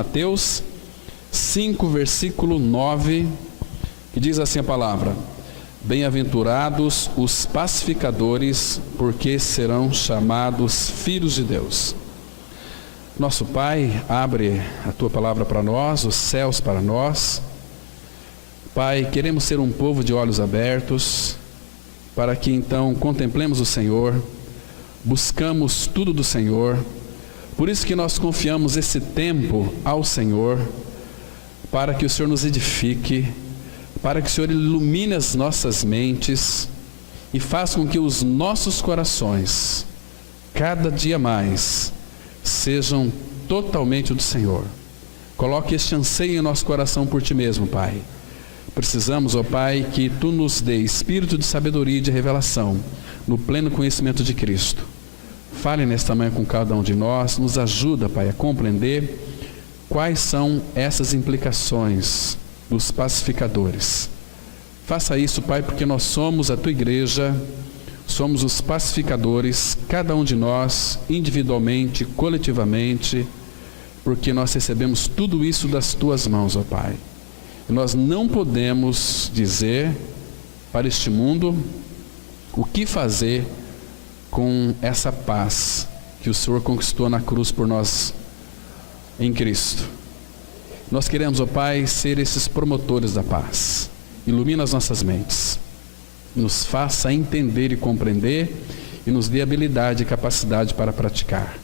Mateus 5, versículo 9, que diz assim a palavra: bem-aventurados os pacificadores, porque serão chamados filhos de Deus. Nosso Pai, abre a Tua palavra para nós, os céus para nós. Pai, queremos ser um povo de olhos abertos, para que então contemplemos o Senhor, buscamos tudo do Senhor. Por isso que nós confiamos esse tempo ao Senhor, para que o Senhor nos edifique, para que o Senhor ilumine as nossas mentes e faça com que os nossos corações, cada dia mais, sejam totalmente do Senhor. Coloque este anseio em nosso coração por Ti mesmo, Pai. Precisamos, ó Pai, que Tu nos dê espírito de sabedoria e de revelação, no pleno conhecimento de Cristo. Fale nesta manhã com cada um de nós, nos ajuda, Pai, a compreender quais são essas implicações dos pacificadores. Faça isso, Pai, porque nós somos a Tua igreja, somos os pacificadores, cada um de nós, individualmente, coletivamente, porque nós recebemos tudo isso das Tuas mãos, ó Pai. E nós não podemos dizer para este mundo o que fazer com essa paz que o Senhor conquistou na cruz por nós em Cristo. Nós queremos, ó Pai, ser esses promotores da paz. Ilumina as nossas mentes, nos faça entender e compreender e nos dê habilidade e capacidade para praticar.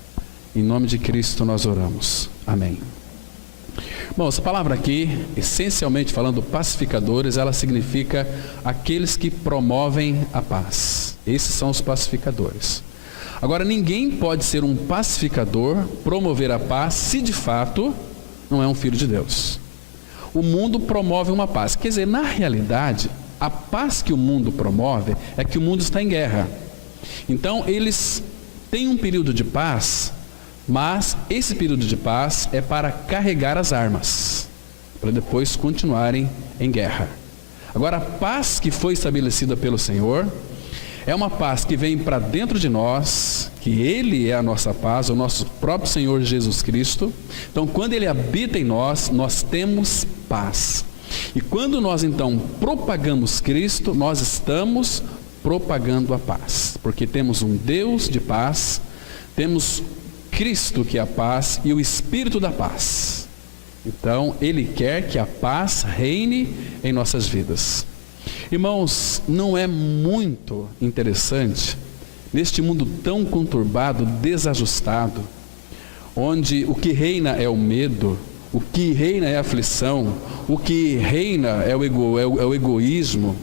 Em nome de Cristo nós oramos. Amém. Bom, essa palavra aqui, essencialmente falando pacificadores, ela significa aqueles que promovem a paz. Esses são os pacificadores. Agora, ninguém pode ser um pacificador, promover a paz, se de fato não é um filho de Deus. O mundo promove uma paz. Quer dizer, na realidade, a paz que o mundo promove é que o mundo está em guerra. Então, eles têm um período de paz, mas esse período de paz é para carregar as armas, para depois continuarem em guerra. Agora, a paz que foi estabelecida pelo Senhor é uma paz que vem para dentro de nós, que Ele é a nossa paz, o nosso próprio Senhor Jesus Cristo. Então, quando Ele habita em nós, nós temos paz. E quando nós então propagamos Cristo, nós estamos propagando a paz, porque temos um Deus de paz, temos Cristo que é a paz e o Espírito da paz. Então, Ele quer que a paz reine em nossas vidas. Irmãos, não é muito interessante, neste mundo tão conturbado, desajustado, onde o que reina é o medo, o que reina é a aflição, o que reina é o egoísmo,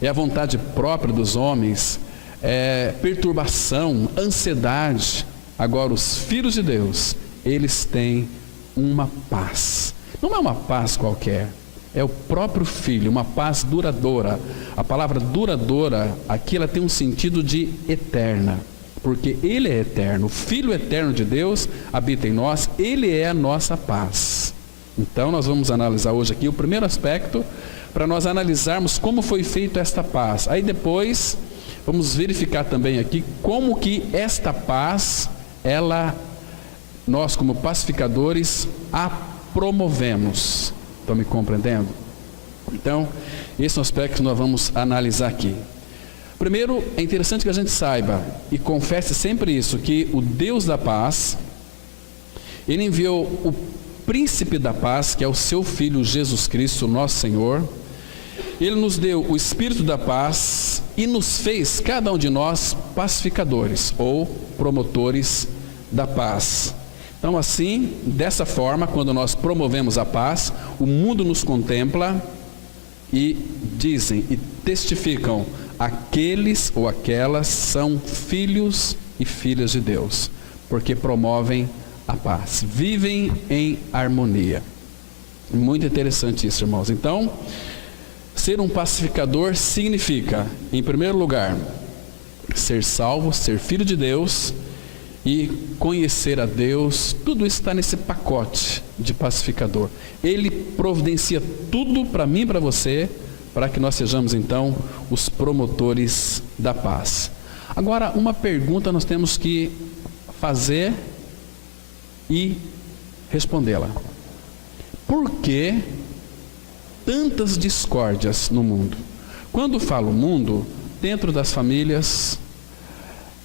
é a vontade própria dos homens, é perturbação, ansiedade. Agora, os filhos de Deus, eles têm uma paz. Não é uma paz qualquer, é o próprio Filho, uma paz duradoura. A palavra duradoura, aqui ela tem um sentido de eterna, porque Ele é eterno, o Filho eterno de Deus habita em nós, Ele é a nossa paz. Então nós vamos analisar hoje aqui o primeiro aspecto, para nós analisarmos como foi feita esta paz. Aí depois, vamos verificar também aqui como que esta paz, nós como pacificadores, a promovemos. Estão me compreendendo? Então, esse é um aspecto que nós vamos analisar aqui. Primeiro, é interessante que a gente saiba e confesse sempre isso, que o Deus da paz, Ele enviou o príncipe da paz, que é o seu Filho Jesus Cristo, nosso Senhor. Ele nos deu o Espírito da paz e nos fez, cada um de nós, pacificadores ou promotores da paz. Então, assim, dessa forma, quando nós promovemos a paz, o mundo nos contempla e dizem e testificam: aqueles ou aquelas são filhos e filhas de Deus, porque promovem a paz, vivem em harmonia. Muito interessante isso, irmãos. Então, ser um pacificador significa, em primeiro lugar, ser salvo, ser filho de Deus e conhecer a Deus. Tudo isso está nesse pacote de pacificador. Ele providencia tudo para mim e para você, para que nós sejamos então os promotores da paz. Agora, uma pergunta nós temos que fazer e respondê-la. por que tantas discórdias no mundo? Quando falo mundo, dentro das famílias,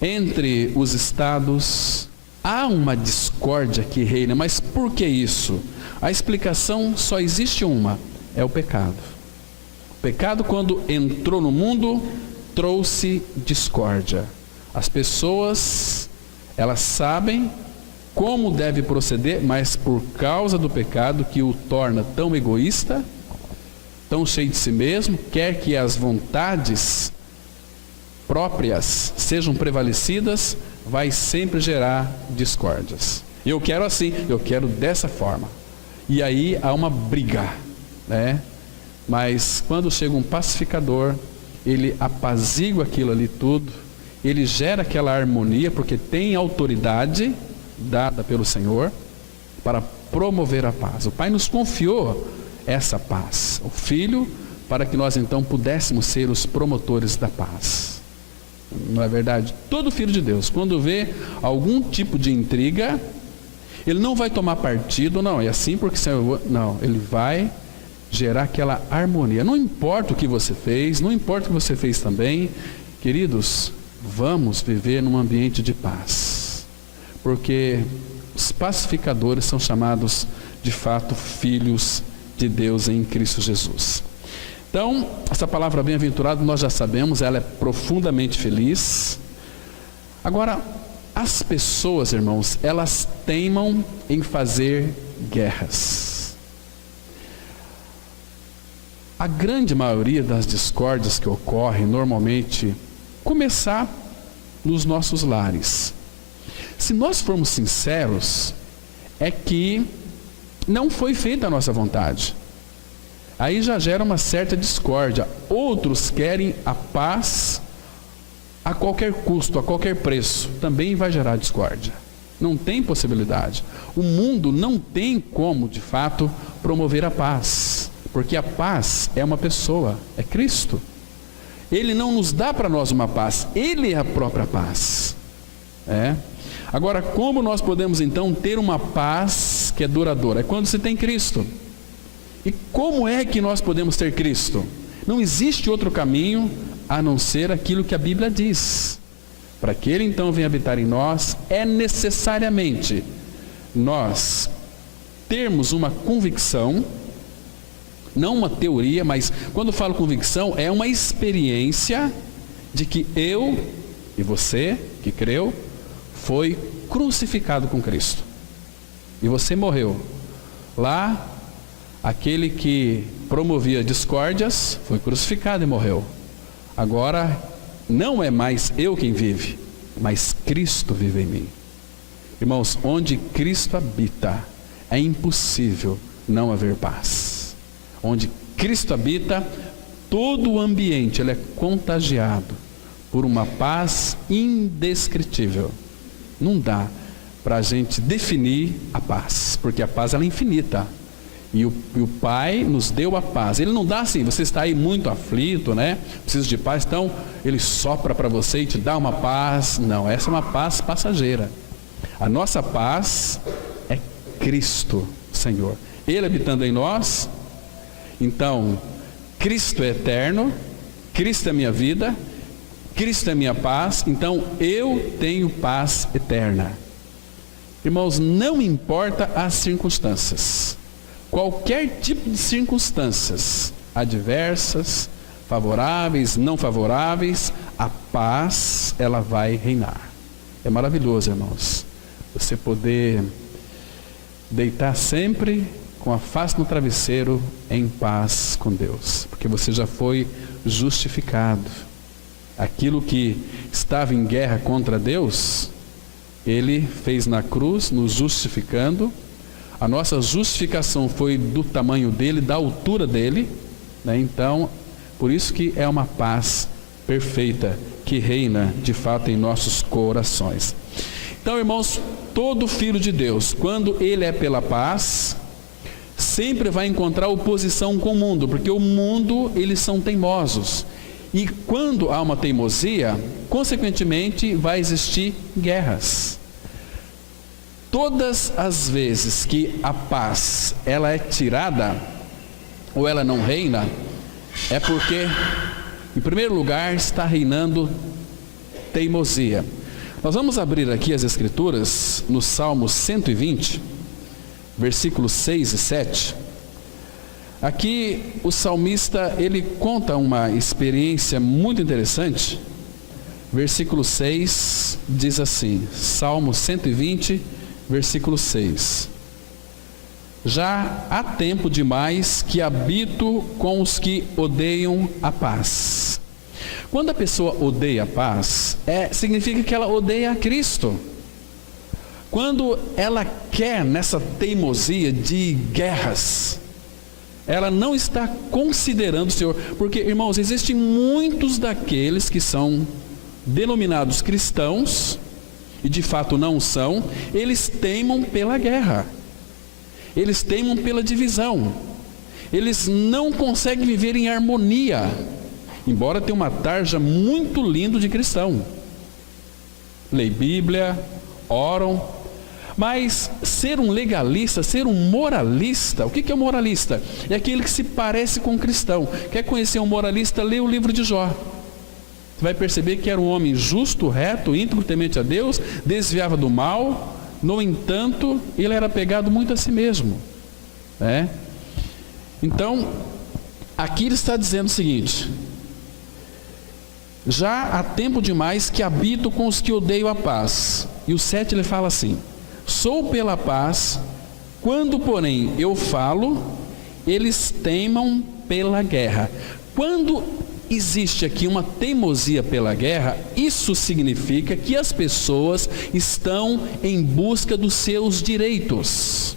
entre os estados, há uma discórdia que reina. Mas por que isso? A explicação só existe uma: é o pecado. O pecado, quando entrou no mundo, trouxe discórdia. As pessoas, elas sabem como deve proceder, mas por causa do pecado que o torna tão egoísta, tão cheio de si mesmo, quer que as vontades próprias sejam prevalecidas, vai sempre gerar discórdias. Eu quero assim, eu quero dessa forma. E aí há uma briga, né? Mas quando chega um pacificador, ele apazigua aquilo ali tudo, ele gera aquela harmonia, porque tem autoridade dada pelo Senhor para promover a paz. O Pai nos confiou essa paz, o Filho, para que nós então pudéssemos ser os promotores da paz. Não é verdade? Todo filho de Deus, quando vê algum tipo de intriga, ele não vai tomar partido, não, é assim porque Senhor, não, ele vai gerar aquela harmonia. Não importa o que você fez, não importa o que você fez também, queridos, vamos viver num ambiente de paz, porque os pacificadores são chamados de fato filhos de Deus em Cristo Jesus. Então, essa palavra bem-aventurado nós já sabemos, ela é profundamente feliz. Agora, as pessoas, irmãos, elas teimam em fazer guerras. A grande maioria das discórdias que ocorrem normalmente começar nos nossos lares. Se nós formos sinceros, é que não foi feita a nossa vontade. Aí já gera uma certa discórdia. Outros querem a paz a qualquer custo, a qualquer preço. Também vai gerar discórdia. Não tem possibilidade. O mundo não tem como, de fato, promover a paz. Porque a paz é uma pessoa, é Cristo. Ele não nos dá para nós uma paz, Ele é a própria paz. Agora, como nós podemos então ter uma paz que é duradoura? É quando se tem Cristo. E como é que nós podemos ter Cristo? Não existe outro caminho a não ser aquilo que a Bíblia diz. Para que Ele então venha habitar em nós, é necessariamente nós termos uma convicção, não uma teoria, mas quando falo convicção, é uma experiência de que eu e você que creu, foi crucificado com Cristo. E você morreu. Lá, aquele que promovia discórdias foi crucificado e morreu. Agora, não é mais eu quem vive, mas Cristo vive em mim. Irmãos, onde Cristo habita, é impossível não haver paz. Onde Cristo habita, todo o ambiente ele é contagiado por uma paz indescritível. Não dá para a gente definir a paz, porque a paz ela é infinita. E o Pai nos deu a paz. Ele não dá assim, você está aí muito aflito, né? Precisa de paz, então Ele sopra para você e te dá uma paz. Não, essa é uma paz passageira. A nossa paz é Cristo, Senhor. Ele habitando em nós. Então, Cristo é eterno, Cristo é minha vida, Cristo é minha paz, então eu tenho paz eterna. Irmãos, não importa as circunstâncias. Qualquer tipo de circunstâncias, adversas, favoráveis, não favoráveis, a paz, ela vai reinar. É maravilhoso, irmãos, você poder deitar sempre com a face no travesseiro, em paz com Deus, porque você já foi justificado. Aquilo que estava em guerra contra Deus, Ele fez na cruz, nos justificando. A nossa justificação foi do tamanho dele, da altura dele, né? Então, por isso que é uma paz perfeita que reina de fato em nossos corações. Então, irmãos, todo filho de Deus, quando ele é pela paz, sempre vai encontrar oposição com o mundo, porque o mundo, eles são teimosos. E quando há uma teimosia, consequentemente vai existir guerras. Todas as vezes que a paz ela é tirada, ou ela não reina, é porque, em primeiro lugar, está reinando teimosia. Nós vamos abrir aqui as Escrituras no Salmo 120, versículos 6 e 7. Aqui o salmista, ele conta uma experiência muito interessante. Versículo 6 diz assim, Salmo 120, versículo 6. Já há tempo demais que habito com os que odeiam a paz. Quando a pessoa odeia a paz, significa que ela odeia a Cristo. Quando ela quer nessa teimosia de guerras, ela não está considerando o Senhor. Porque, irmãos, existem muitos daqueles que são denominados cristãos, e de fato não são, eles teimam pela guerra, eles teimam pela divisão, eles não conseguem viver em harmonia, embora tenha uma tarja muito linda de cristão, lê Bíblia, oram, mas ser um legalista, ser um moralista, o que é um moralista? É aquele que se parece com um cristão. Quer conhecer um moralista? Lê o livro de Jó. Você vai perceber que era um homem justo, reto, íntegro, temente a Deus, desviava do mal, no entanto, ele era apegado muito a si mesmo. Então, aqui ele está dizendo o seguinte: já há tempo demais que habito com os que odeiam a paz. E o 7 ele fala assim: sou pela paz, quando porém eu falo, eles teimam pela guerra. Quando existe aqui uma teimosia pela guerra, isso significa que as pessoas estão em busca dos seus direitos.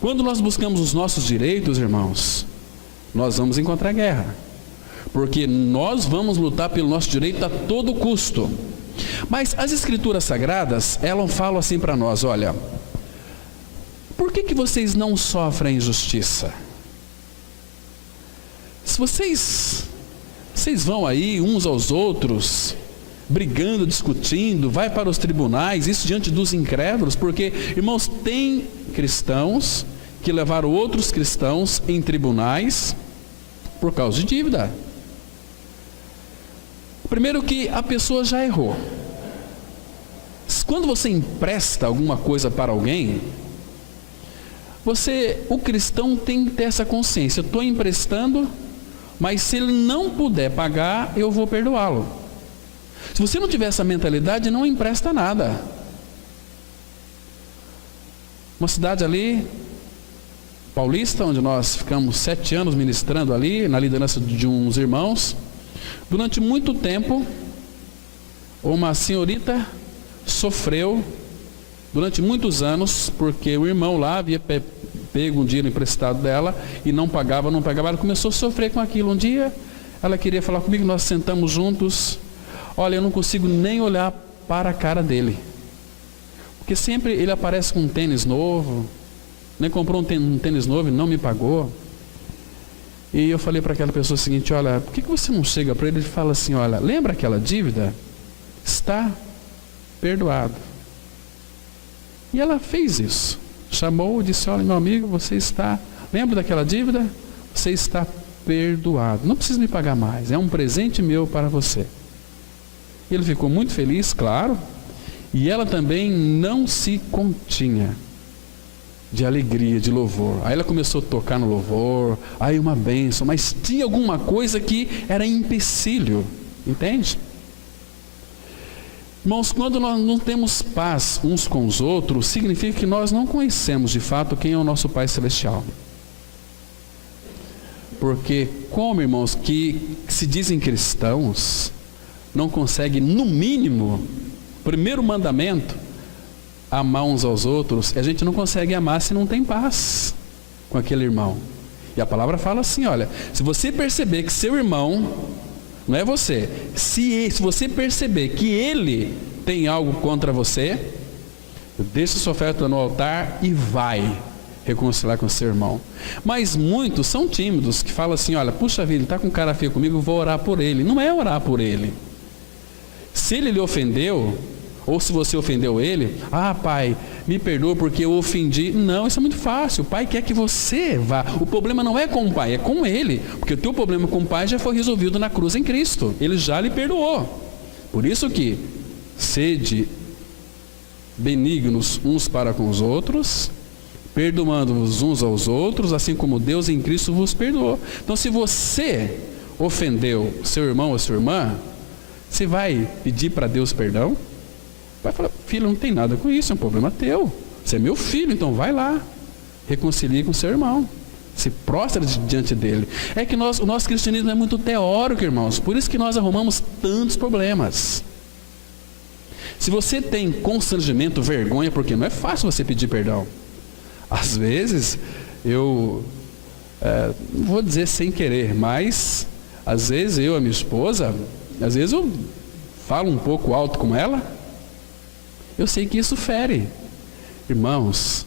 Quando nós buscamos os nossos direitos, irmãos, nós vamos encontrar guerra, porque nós vamos lutar pelo nosso direito a todo custo. Mas as Escrituras Sagradas, elas falam assim para nós: olha, por que vocês não sofrem injustiça? Se vocês vão aí uns aos outros, brigando, discutindo, vai para os tribunais, isso diante dos incrédulos, porque, irmãos, tem cristãos que levaram outros cristãos em tribunais por causa de dívida. Primeiro que a pessoa já errou. Quando você empresta alguma coisa para alguém, o cristão tem que ter essa consciência: eu estou emprestando, mas se ele não puder pagar, eu vou perdoá-lo. Se você não tiver essa mentalidade, não empresta nada. Uma cidade ali, Paulista, onde nós ficamos 7 anos ministrando ali, na liderança de uns irmãos. Durante muito tempo, uma senhorita sofreu, durante muitos anos, porque o irmão lá havia pego um dinheiro emprestado dela e não pagava, ela começou a sofrer com aquilo. Um dia, ela queria falar comigo, nós sentamos juntos. Olha, eu não consigo nem olhar para a cara dele, porque sempre ele aparece com um tênis novo, nem comprou um tênis novo e não me pagou. E eu falei para aquela pessoa o seguinte: olha, por que você não chega para ele e fala assim: olha, lembra aquela dívida? Está perdoado. E ela fez isso, chamou e disse: olha, meu amigo, lembra daquela dívida? Você está perdoado, não precisa me pagar mais, é um presente meu para você. Ele ficou muito feliz, claro, e ela também não se continha de alegria, de louvor. Aí ela começou a tocar no louvor, aí uma bênção, mas tinha alguma coisa que era empecilho, entende? Irmãos, quando nós não temos paz uns com os outros, significa que nós não conhecemos de fato quem é o nosso Pai Celestial. Porque como, irmãos, que se dizem cristãos, não conseguem, no mínimo, o primeiro mandamento, amar uns aos outros, a gente não consegue amar se não tem paz com aquele irmão. E a palavra fala assim: olha, se você perceber que seu irmão, não é você, se você perceber que ele tem algo contra você, deixa sua oferta no altar e vai reconciliar com seu irmão. Mas muitos são tímidos, que falam assim: olha, puxa vida, ele está com cara feia comigo, vou orar por ele. Não é orar por ele. Se ele lhe ofendeu, Ou se você ofendeu ele, pai, me perdoa porque eu ofendi. Não, isso é muito fácil. O pai quer que você vá. O problema não é com o pai, é com ele. Porque o teu problema com o pai já foi resolvido na cruz em Cristo. Ele já lhe perdoou. Por isso que sede benignos uns para com os outros, perdoando-vos uns aos outros, assim como Deus em Cristo vos perdoou. Então, se você ofendeu seu irmão ou sua irmã, você vai pedir para Deus perdão? Vai falar, filho, não tem nada com isso, é um problema teu. Você é meu filho, então vai lá, reconcilie com seu irmão, se prostra diante dele. É que o nosso cristianismo é muito teórico, irmãos, por isso que nós arrumamos tantos problemas. Se você tem constrangimento, vergonha, porque não é fácil você pedir perdão. Às vezes, não vou dizer sem querer, mas às vezes a minha esposa, às vezes eu falo um pouco alto com ela, eu sei que isso fere. Irmãos,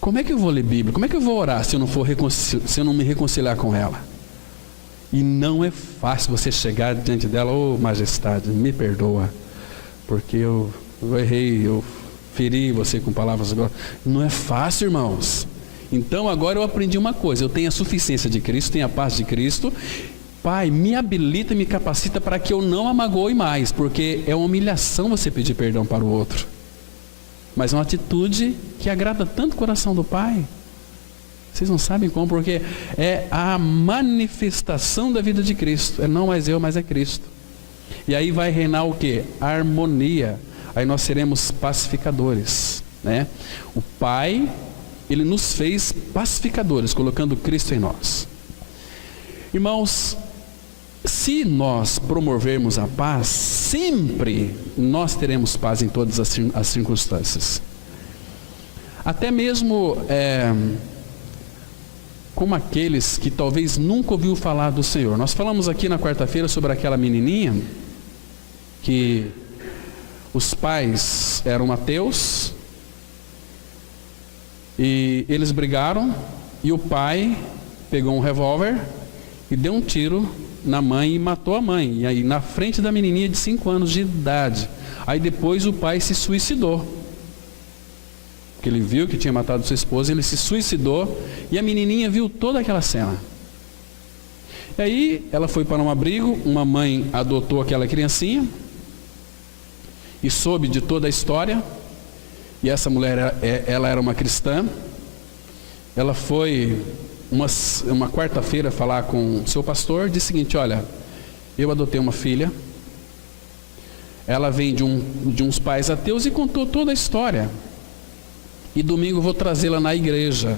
como é que eu vou ler Bíblia? Como é que eu vou orar se eu não me reconciliar com ela? E não é fácil você chegar diante dela, majestade, me perdoa, porque eu errei, eu feri você com palavras agora. Não é fácil, irmãos. Então agora eu aprendi uma coisa, eu tenho a suficiência de Cristo, tenho a paz de Cristo. Pai, me habilita e me capacita para que eu não a magoe mais, porque é uma humilhação você pedir perdão para o outro. Mas é uma atitude que agrada tanto o coração do Pai. Vocês não sabem como, porque é a manifestação da vida de Cristo. É não mais eu, mas é Cristo. E aí vai reinar o quê? A harmonia. Aí nós seremos pacificadores, né? O Pai, Ele nos fez pacificadores, colocando Cristo em nós. Irmãos, se nós promovermos a paz, sempre nós teremos paz em todas as circunstâncias. Até mesmo como aqueles que talvez nunca ouviu falar do Senhor. Nós falamos aqui na quarta-feira sobre aquela menininha que os pais eram ateus e eles brigaram e o pai pegou um revólver e deu um tiro na mãe e matou a mãe. E aí na frente da menininha de 5 anos de idade. Aí depois o pai se suicidou. Porque ele viu que tinha matado sua esposa, ele se suicidou e a menininha viu toda aquela cena. E aí ela foi para um abrigo, uma mãe adotou aquela criancinha e soube de toda a história. E essa mulher, ela era uma cristã. Ela foi uma quarta-feira falar com o seu pastor, disse o seguinte: olha, eu adotei uma filha, ela vem de uns pais ateus, e contou toda a história, e domingo eu vou trazê-la na igreja.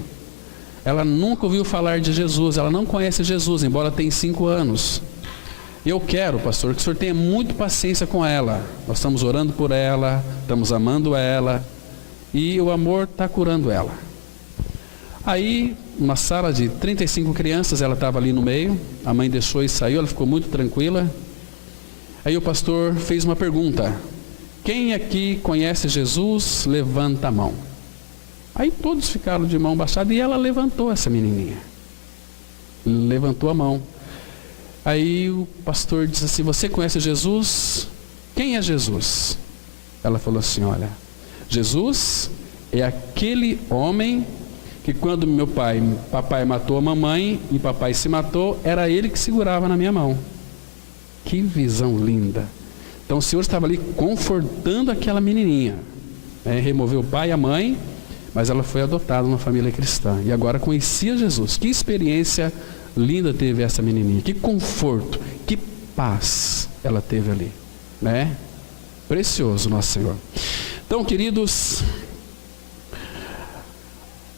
Ela nunca ouviu falar de Jesus, ela não conhece Jesus, embora tenha 5 anos. Eu quero, pastor, que o senhor tenha muito paciência com ela. Nós estamos orando por ela, estamos amando ela, e o amor está curando ela. Aí, uma sala de 35 crianças, ela estava ali no meio, a mãe deixou e saiu, ela ficou muito tranquila. Aí o pastor fez uma pergunta: quem aqui conhece Jesus? Levanta a mão. Aí todos ficaram de mão baixada e ela levantou essa menininha. Levantou a mão. Aí o pastor disse assim: você conhece Jesus? Quem é Jesus? Ela falou assim: olha, Jesus é aquele homem que quando papai matou a mamãe e papai se matou, era ele que segurava na minha mão. Que visão linda. Então o Senhor estava ali confortando aquela menininha, removeu o pai e a mãe, mas ela foi adotada numa família cristã e agora conhecia Jesus. Que experiência linda teve essa menininha, que conforto, que paz ela teve ali, né? Precioso nosso Senhor. Então, queridos,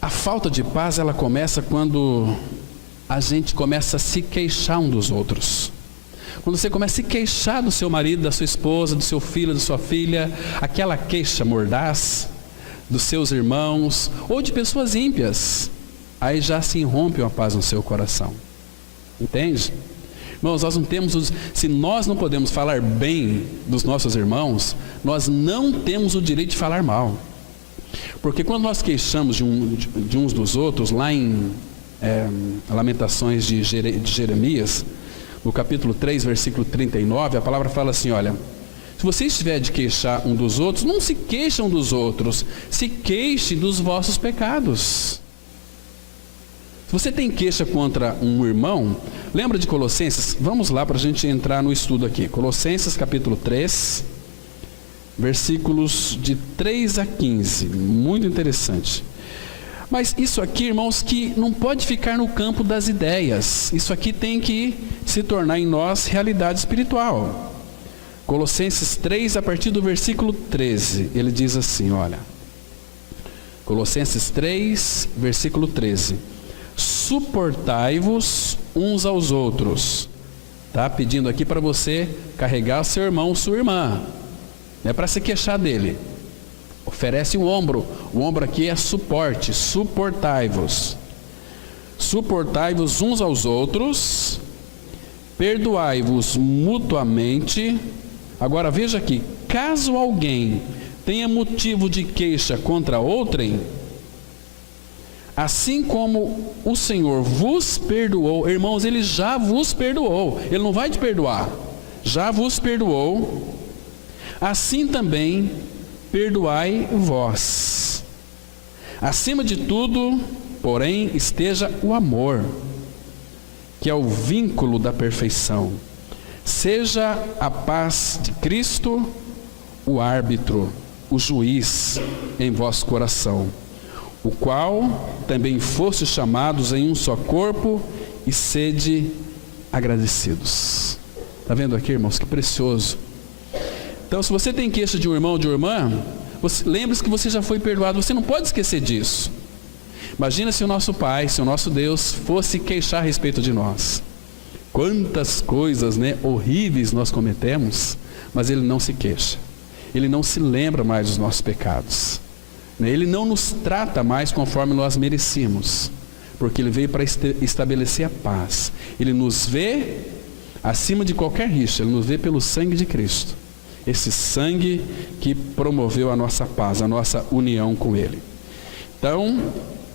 a falta de paz, ela começa quando a gente começa a se queixar um dos outros. Quando você começa a se queixar do seu marido, da sua esposa, do seu filho, da sua filha, aquela queixa mordaz dos seus irmãos ou de pessoas ímpias, aí já se irrompe uma paz no seu coração. Entende? Irmãos, nós não temos, se nós não podemos falar bem dos nossos irmãos, nós não temos o direito de falar mal. Porque quando nós queixamos de uns dos outros, lá em Lamentações de Jeremias, no capítulo 3, versículo 39, a palavra fala assim: olha, Se você estiver de queixar um dos outros, não se queixe um dos outros, se queixe dos vossos pecados. Se você tem queixa contra um irmão, lembra de Colossenses? Vamos lá para a gente entrar no estudo aqui. Colossenses capítulo 3, versículos de 3 a 15. Muito interessante. Mas isso aqui, irmãos, que não pode ficar no campo das ideias. Isso aqui tem que se tornar em nós realidade espiritual. Colossenses 3, a partir do versículo 13, ele diz assim, olha. Colossenses 3, versículo 13. Suportai-vos uns aos outros. Tá pedindo aqui para você carregar seu irmão, sua irmã. Não é para se queixar dele. Oferece um ombro. O ombro aqui é suporte. Suportai-vos. Suportai-vos uns aos outros. Perdoai-vos mutuamente. Agora veja aqui. Caso alguém tenha motivo de queixa contra outrem, assim como o Senhor vos perdoou, irmãos, Ele já vos perdoou. Ele não vai te perdoar. Já vos perdoou. Assim também perdoai vós. Acima de tudo, porém, esteja o amor, que é o vínculo da perfeição. Seja a paz de Cristo o árbitro, o juiz em vosso coração, o qual também foste chamados em um só corpo, e sede agradecidos. Está vendo aqui, irmãos, que precioso. Então, se você tem queixa de um irmão ou de uma irmã, lembre-se que você já foi perdoado. Você não pode esquecer disso. Imagina se o nosso Pai, se o nosso Deus fosse queixar a respeito de nós. Quantas coisas, horríveis nós cometemos, mas Ele não se queixa. Ele não se lembra mais dos nossos pecados. Ele não nos trata mais conforme nós merecíamos, porque Ele veio para estabelecer a paz. Ele nos vê acima de qualquer rixa. Ele nos vê pelo sangue de Cristo. Esse sangue que promoveu a nossa paz, a nossa união com Ele. Então,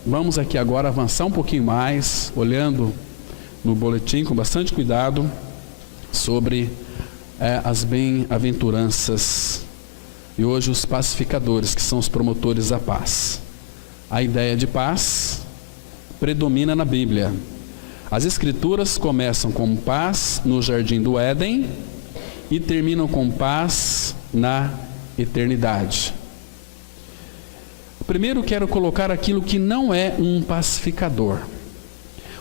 vamos aqui agora avançar um pouquinho mais, olhando no boletim com bastante cuidado, sobre as bem-aventuranças, e hoje os pacificadores, que são os promotores da paz. A ideia de paz predomina na Bíblia. As Escrituras começam com paz no jardim do Éden, e terminam com paz na eternidade. Primeiro quero colocar aquilo que não é um pacificador.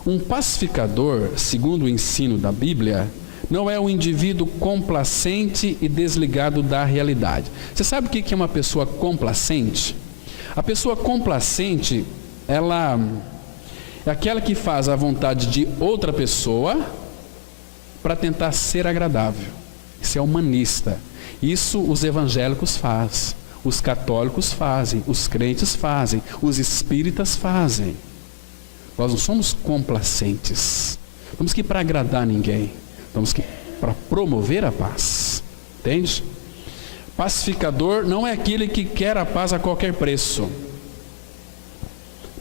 Um pacificador, segundo o ensino da Bíblia, não é um indivíduo complacente e desligado da realidade. Você sabe o que é uma pessoa complacente? A pessoa complacente, ela é aquela que faz a vontade de outra pessoa para tentar ser agradável. Isso é humanista. Isso os evangélicos fazem, os católicos fazem, os crentes fazem, os espíritas fazem. Nós não somos complacentes. Estamos aqui para agradar ninguém. Estamos aqui para promover a paz. Entende? Pacificador não é aquele que quer a paz a qualquer preço.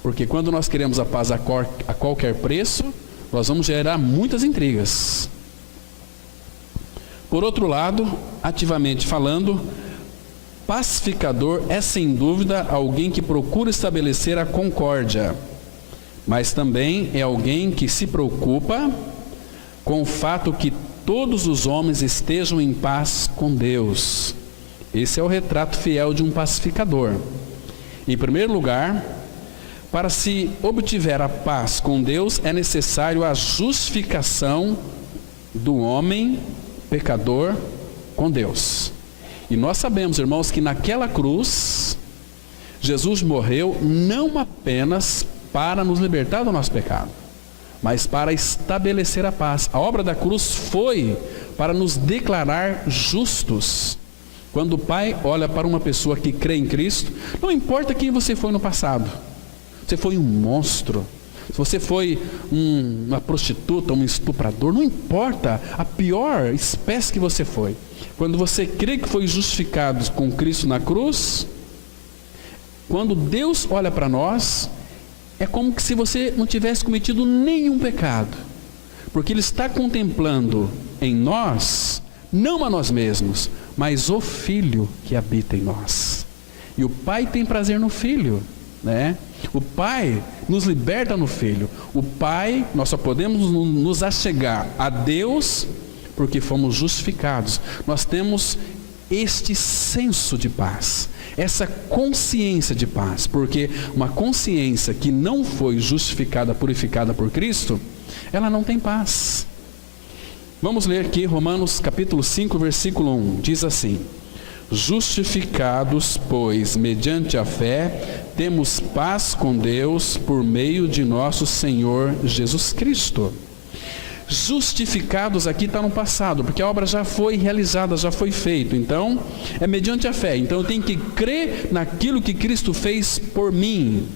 Porque quando nós queremos a paz a qualquer preço, nós vamos gerar muitas intrigas. Por outro lado, ativamente falando, pacificador é sem dúvida alguém que procura estabelecer a concórdia, mas também é alguém que se preocupa com o fato que todos os homens estejam em paz com Deus. Esse é o retrato fiel de um pacificador. Em primeiro lugar, para se obtiver a paz com Deus, é necessário a justificação do homem pecador com Deus. E nós sabemos, irmãos, que naquela cruz Jesus morreu não apenas para nos libertar do nosso pecado, mas para estabelecer a paz. A obra da cruz foi para nos declarar justos. Quando o Pai olha para uma pessoa que crê em Cristo, não importa quem você foi no passado, você foi um monstro, se você foi uma prostituta, um estuprador, não importa a pior espécie que você foi. Quando você crê que foi justificado com Cristo na cruz, quando Deus olha para nós, é como se você não tivesse cometido nenhum pecado, porque Ele está contemplando em nós não a nós mesmos, mas o Filho que habita em nós. E o Pai tem prazer no Filho, né? O Pai nos liberta no Filho. O Pai, nós só podemos nos achegar a Deus porque fomos justificados. Nós temos este senso de paz, essa consciência de paz, porque uma consciência que não foi justificada, purificada por Cristo, ela não tem paz. Vamos ler aqui Romanos capítulo 5, versículo 1, diz assim: justificados, pois, mediante a fé, temos paz com Deus por meio de nosso Senhor Jesus Cristo. Justificados aqui está no passado, porque a obra já foi realizada, já foi feita. Então, é mediante a fé. Então, eu tenho que crer naquilo que Cristo fez por mim.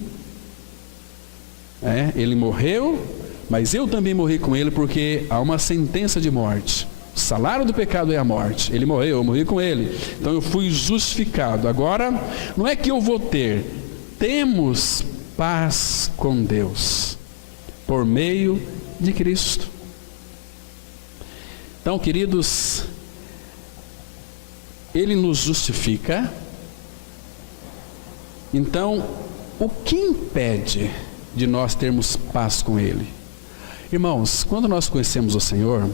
Ele morreu, mas eu também morri com Ele, porque há uma sentença de morte. O salário do pecado é a morte. Ele morreu, eu morri com Ele. Então, eu fui justificado. Agora, não é que eu vou ter. Temos paz com Deus por meio de Cristo. Então, queridos, Ele nos justifica. Então, o que impede de nós termos paz com Ele? Irmãos, quando nós conhecemos o Senhor,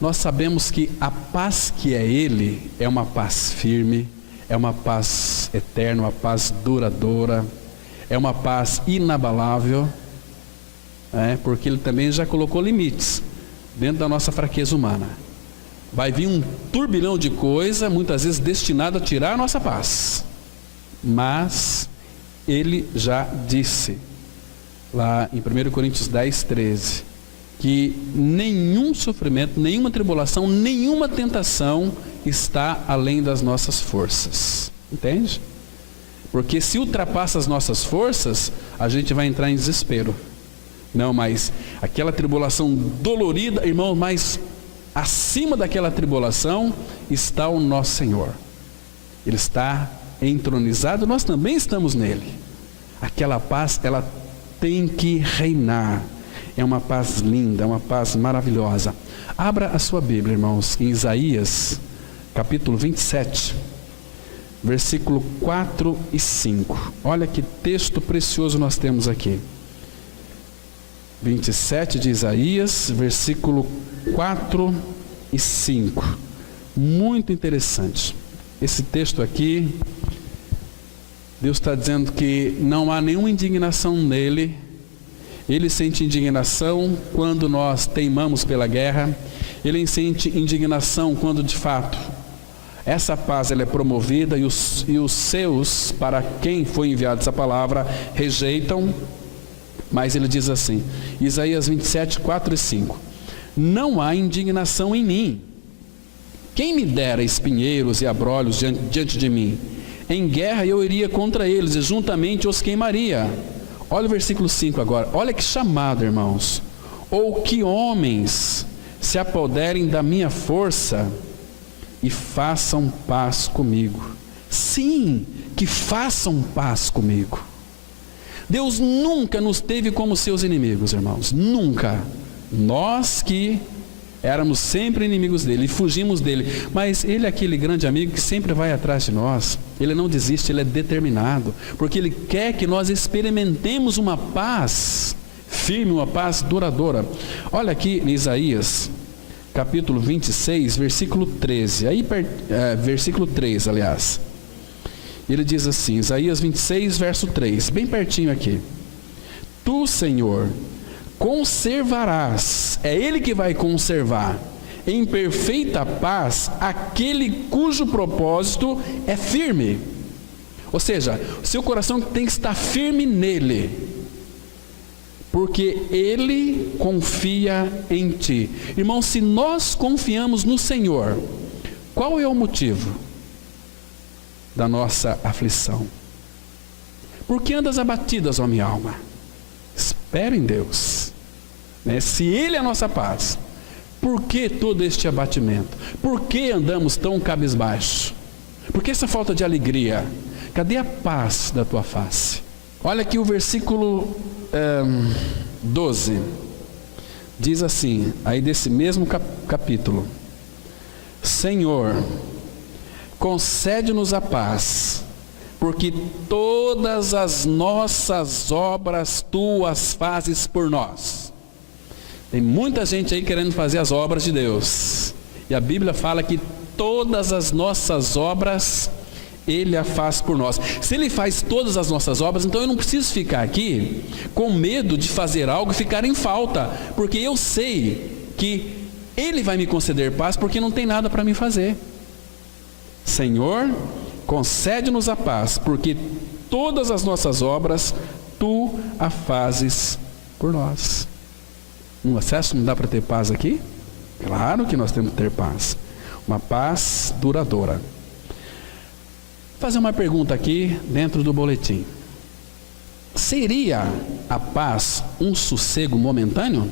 nós sabemos que a paz que é Ele é uma paz firme, é uma paz eterna, uma paz duradoura, é uma paz inabalável, porque Ele também já colocou limites dentro da nossa fraqueza humana. Vai vir um turbilhão de coisa, muitas vezes destinado a tirar a nossa paz. Mas Ele já disse, lá em 1 Coríntios 10, 13, que nenhum sofrimento, nenhuma tribulação, nenhuma tentação está além das nossas forças. Entende? Porque se ultrapassa as nossas forças, a gente vai entrar em desespero. Não, mas aquela tribulação dolorida, irmão, mas acima daquela tribulação está o nosso Senhor. Ele está entronizado, nós também estamos nele. Aquela paz, ela tem que reinar. É uma paz linda, é uma paz maravilhosa. Abra a sua Bíblia, irmãos, em Isaías, capítulo 27, versículo 4 e 5. Olha que texto precioso nós temos aqui. 27 de Isaías, versículo 4 e 5. Muito interessante. Esse texto aqui, Deus está dizendo que não há nenhuma indignação nele. Ele sente indignação quando nós teimamos pela guerra. Ele sente indignação quando de fato essa paz ela é promovida e os seus, para quem foi enviado essa palavra, rejeitam. Mas ele diz assim, Isaías 27, 4 e 5: não há indignação em mim. Quem me dera espinheiros e abrolhos diante de mim? Em guerra eu iria contra eles e juntamente os queimaria. Olha o versículo 5 agora. Olha que chamado, irmãos. Ou que homens se apoderem da minha força e façam paz comigo. Sim, que façam paz comigo. Deus nunca nos teve como seus inimigos, irmãos. Nunca. Nós que éramos sempre inimigos dele e fugimos dele. Mas ele é aquele grande amigo que sempre vai atrás de nós. Ele não desiste, ele é determinado. Porque ele quer que nós experimentemos uma paz firme, uma paz duradoura. Olha aqui em Isaías, capítulo 26, versículo 13. Versículo 3, aliás. Ele diz assim, Isaías 26, verso 3, bem pertinho aqui. Tu, Senhor, conservarás, é Ele que vai conservar, em perfeita paz, aquele cujo propósito é firme. Ou seja, o seu coração tem que estar firme nele, porque Ele confia em ti. Irmão, se nós confiamos no Senhor, qual é o motivo da nossa aflição? Por que andas abatidas, ó minha alma? Espera em Deus, Se Ele é a nossa paz, por que todo este abatimento? Por que andamos tão cabisbaixo? Por que essa falta de alegria? Cadê a paz da tua face? Olha aqui o versículo 12, diz assim, aí desse mesmo capítulo: Senhor, concede-nos a paz, porque todas as nossas obras Tu as fazes por nós. Tem muita gente aí querendo fazer as obras de Deus, e a Bíblia fala que todas as nossas obras Ele a faz por nós. Se Ele faz todas as nossas obras, então eu não preciso ficar aqui com medo de fazer algo e ficar em falta, porque eu sei que Ele vai me conceder paz, porque não tem nada para me fazer. Senhor, concede-nos a paz, porque todas as nossas obras Tu a fazes por nós. No acesso não dá para ter paz aqui? Claro que nós temos que ter paz. Uma paz duradoura. Vou fazer uma pergunta aqui dentro do boletim. Seria a paz um sossego momentâneo?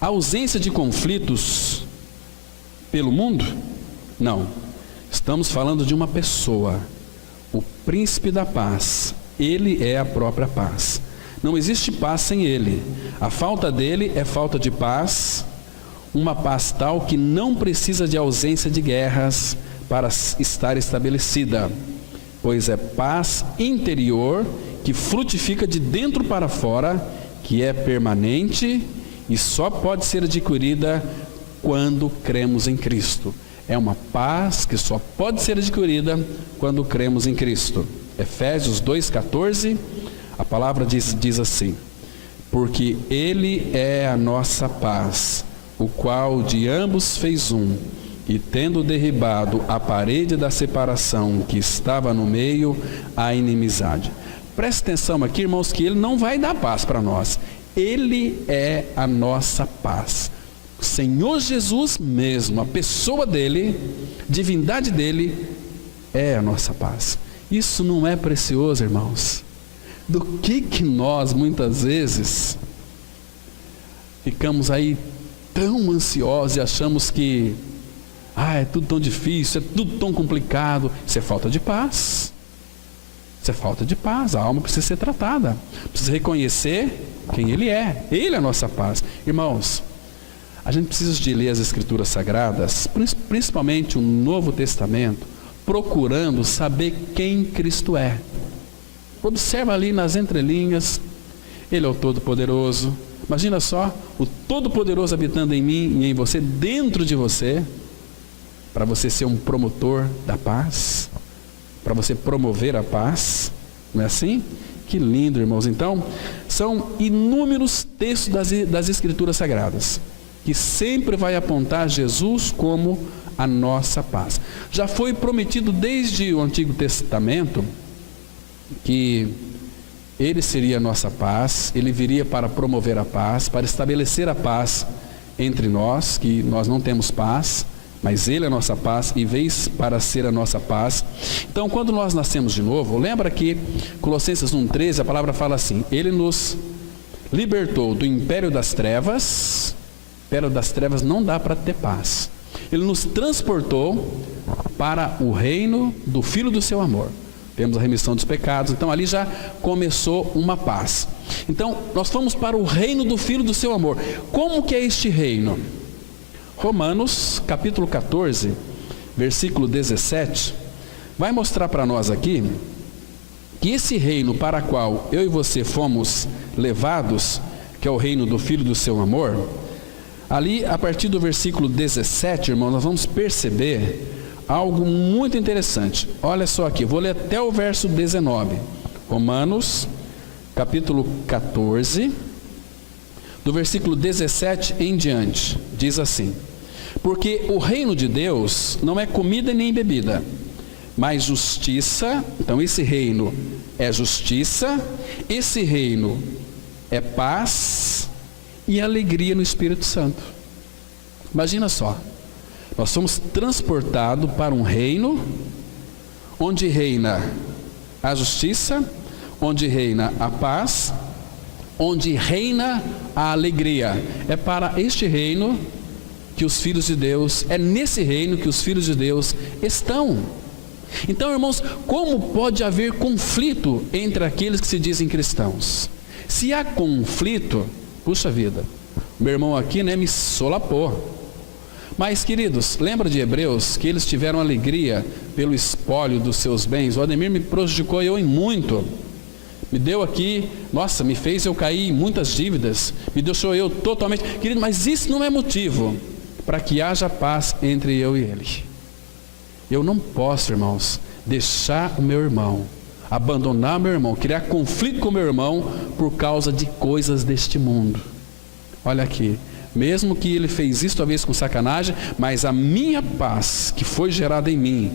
A ausência de conflitos pelo mundo? Não. Estamos falando de uma pessoa, o príncipe da paz. Ele é a própria paz. Não existe paz sem Ele. A falta dele é falta de paz, uma paz tal que não precisa de ausência de guerras para estar estabelecida, pois é paz interior que frutifica de dentro para fora, que é permanente e só pode ser adquirida quando cremos em Cristo. É uma paz que só pode ser adquirida quando cremos em Cristo. Efésios 2,14, a palavra diz assim: porque Ele é a nossa paz, o qual de ambos fez um, e tendo derribado a parede da separação que estava no meio, a inimizade. Preste atenção aqui, irmãos, que Ele não vai dar paz para nós. Ele é a nossa paz. O Senhor Jesus mesmo, a pessoa dele, divindade dele, é a nossa paz. Isso não é precioso, irmãos? Do que nós muitas vezes ficamos aí tão ansiosos e achamos que é tudo tão difícil, é tudo tão complicado. Isso é falta de paz. Isso é falta de paz. A alma precisa ser tratada, precisa reconhecer quem Ele é. Ele é a nossa paz. Irmãos, a gente precisa de ler as Escrituras Sagradas, principalmente o Novo Testamento, procurando saber quem Cristo é. Observa ali nas entrelinhas, Ele é o Todo-Poderoso. Imagina só, o Todo-Poderoso habitando em mim e em você, dentro de você, para você ser um promotor da paz, para você promover a paz, não é assim? Que lindo, irmãos. Então, são inúmeros textos das Escrituras Sagradas, que sempre vai apontar Jesus como a nossa paz. Já foi prometido desde o Antigo Testamento que Ele seria a nossa paz, Ele viria para promover a paz, para estabelecer a paz entre nós, que nós não temos paz, mas Ele é a nossa paz e veio para ser a nossa paz. Então, quando nós nascemos de novo, lembra que Colossenses 1,13, a palavra fala assim: Ele nos libertou do império das trevas. Império das trevas não dá para ter paz. Ele nos transportou para o reino do Filho do seu amor. Temos a remissão dos pecados, então ali já começou uma paz. Então, nós fomos para o reino do Filho do seu amor. Como que é este reino? Romanos, capítulo 14, versículo 17, vai mostrar para nós aqui que esse reino para o qual eu e você fomos levados, que é o reino do Filho do seu amor, ali a partir do versículo 17, irmão, nós vamos perceber algo muito interessante. Olha só aqui, vou ler até o verso 19. Romanos, capítulo 14, do versículo 17 em diante, diz assim: porque o reino de Deus não é comida nem bebida, mas justiça. Então esse reino é justiça, esse reino é paz e alegria no Espírito Santo. Imagina só, nós somos transportados para um reino onde reina a justiça, onde reina a paz, onde reina a alegria. É para este reino que os filhos de Deus, é nesse reino que os filhos de Deus estão. Então, irmãos, como pode haver conflito entre aqueles que se dizem cristãos? Se há conflito, puxa vida, meu irmão aqui, me solapou. Mas, queridos, lembra de Hebreus, que eles tiveram alegria pelo espólio dos seus bens? O Ademir me prejudicou eu em muito. Me deu aqui, nossa, me fez eu cair em muitas dívidas, me deixou eu totalmente... Querido, mas isso não é motivo para que haja paz entre eu e ele. Eu não posso, irmãos, deixar o meu irmão, abandonar meu irmão, criar conflito com meu irmão por causa de coisas deste mundo. Olha aqui. Mesmo que ele fez isso talvez com sacanagem, mas a minha paz que foi gerada em mim,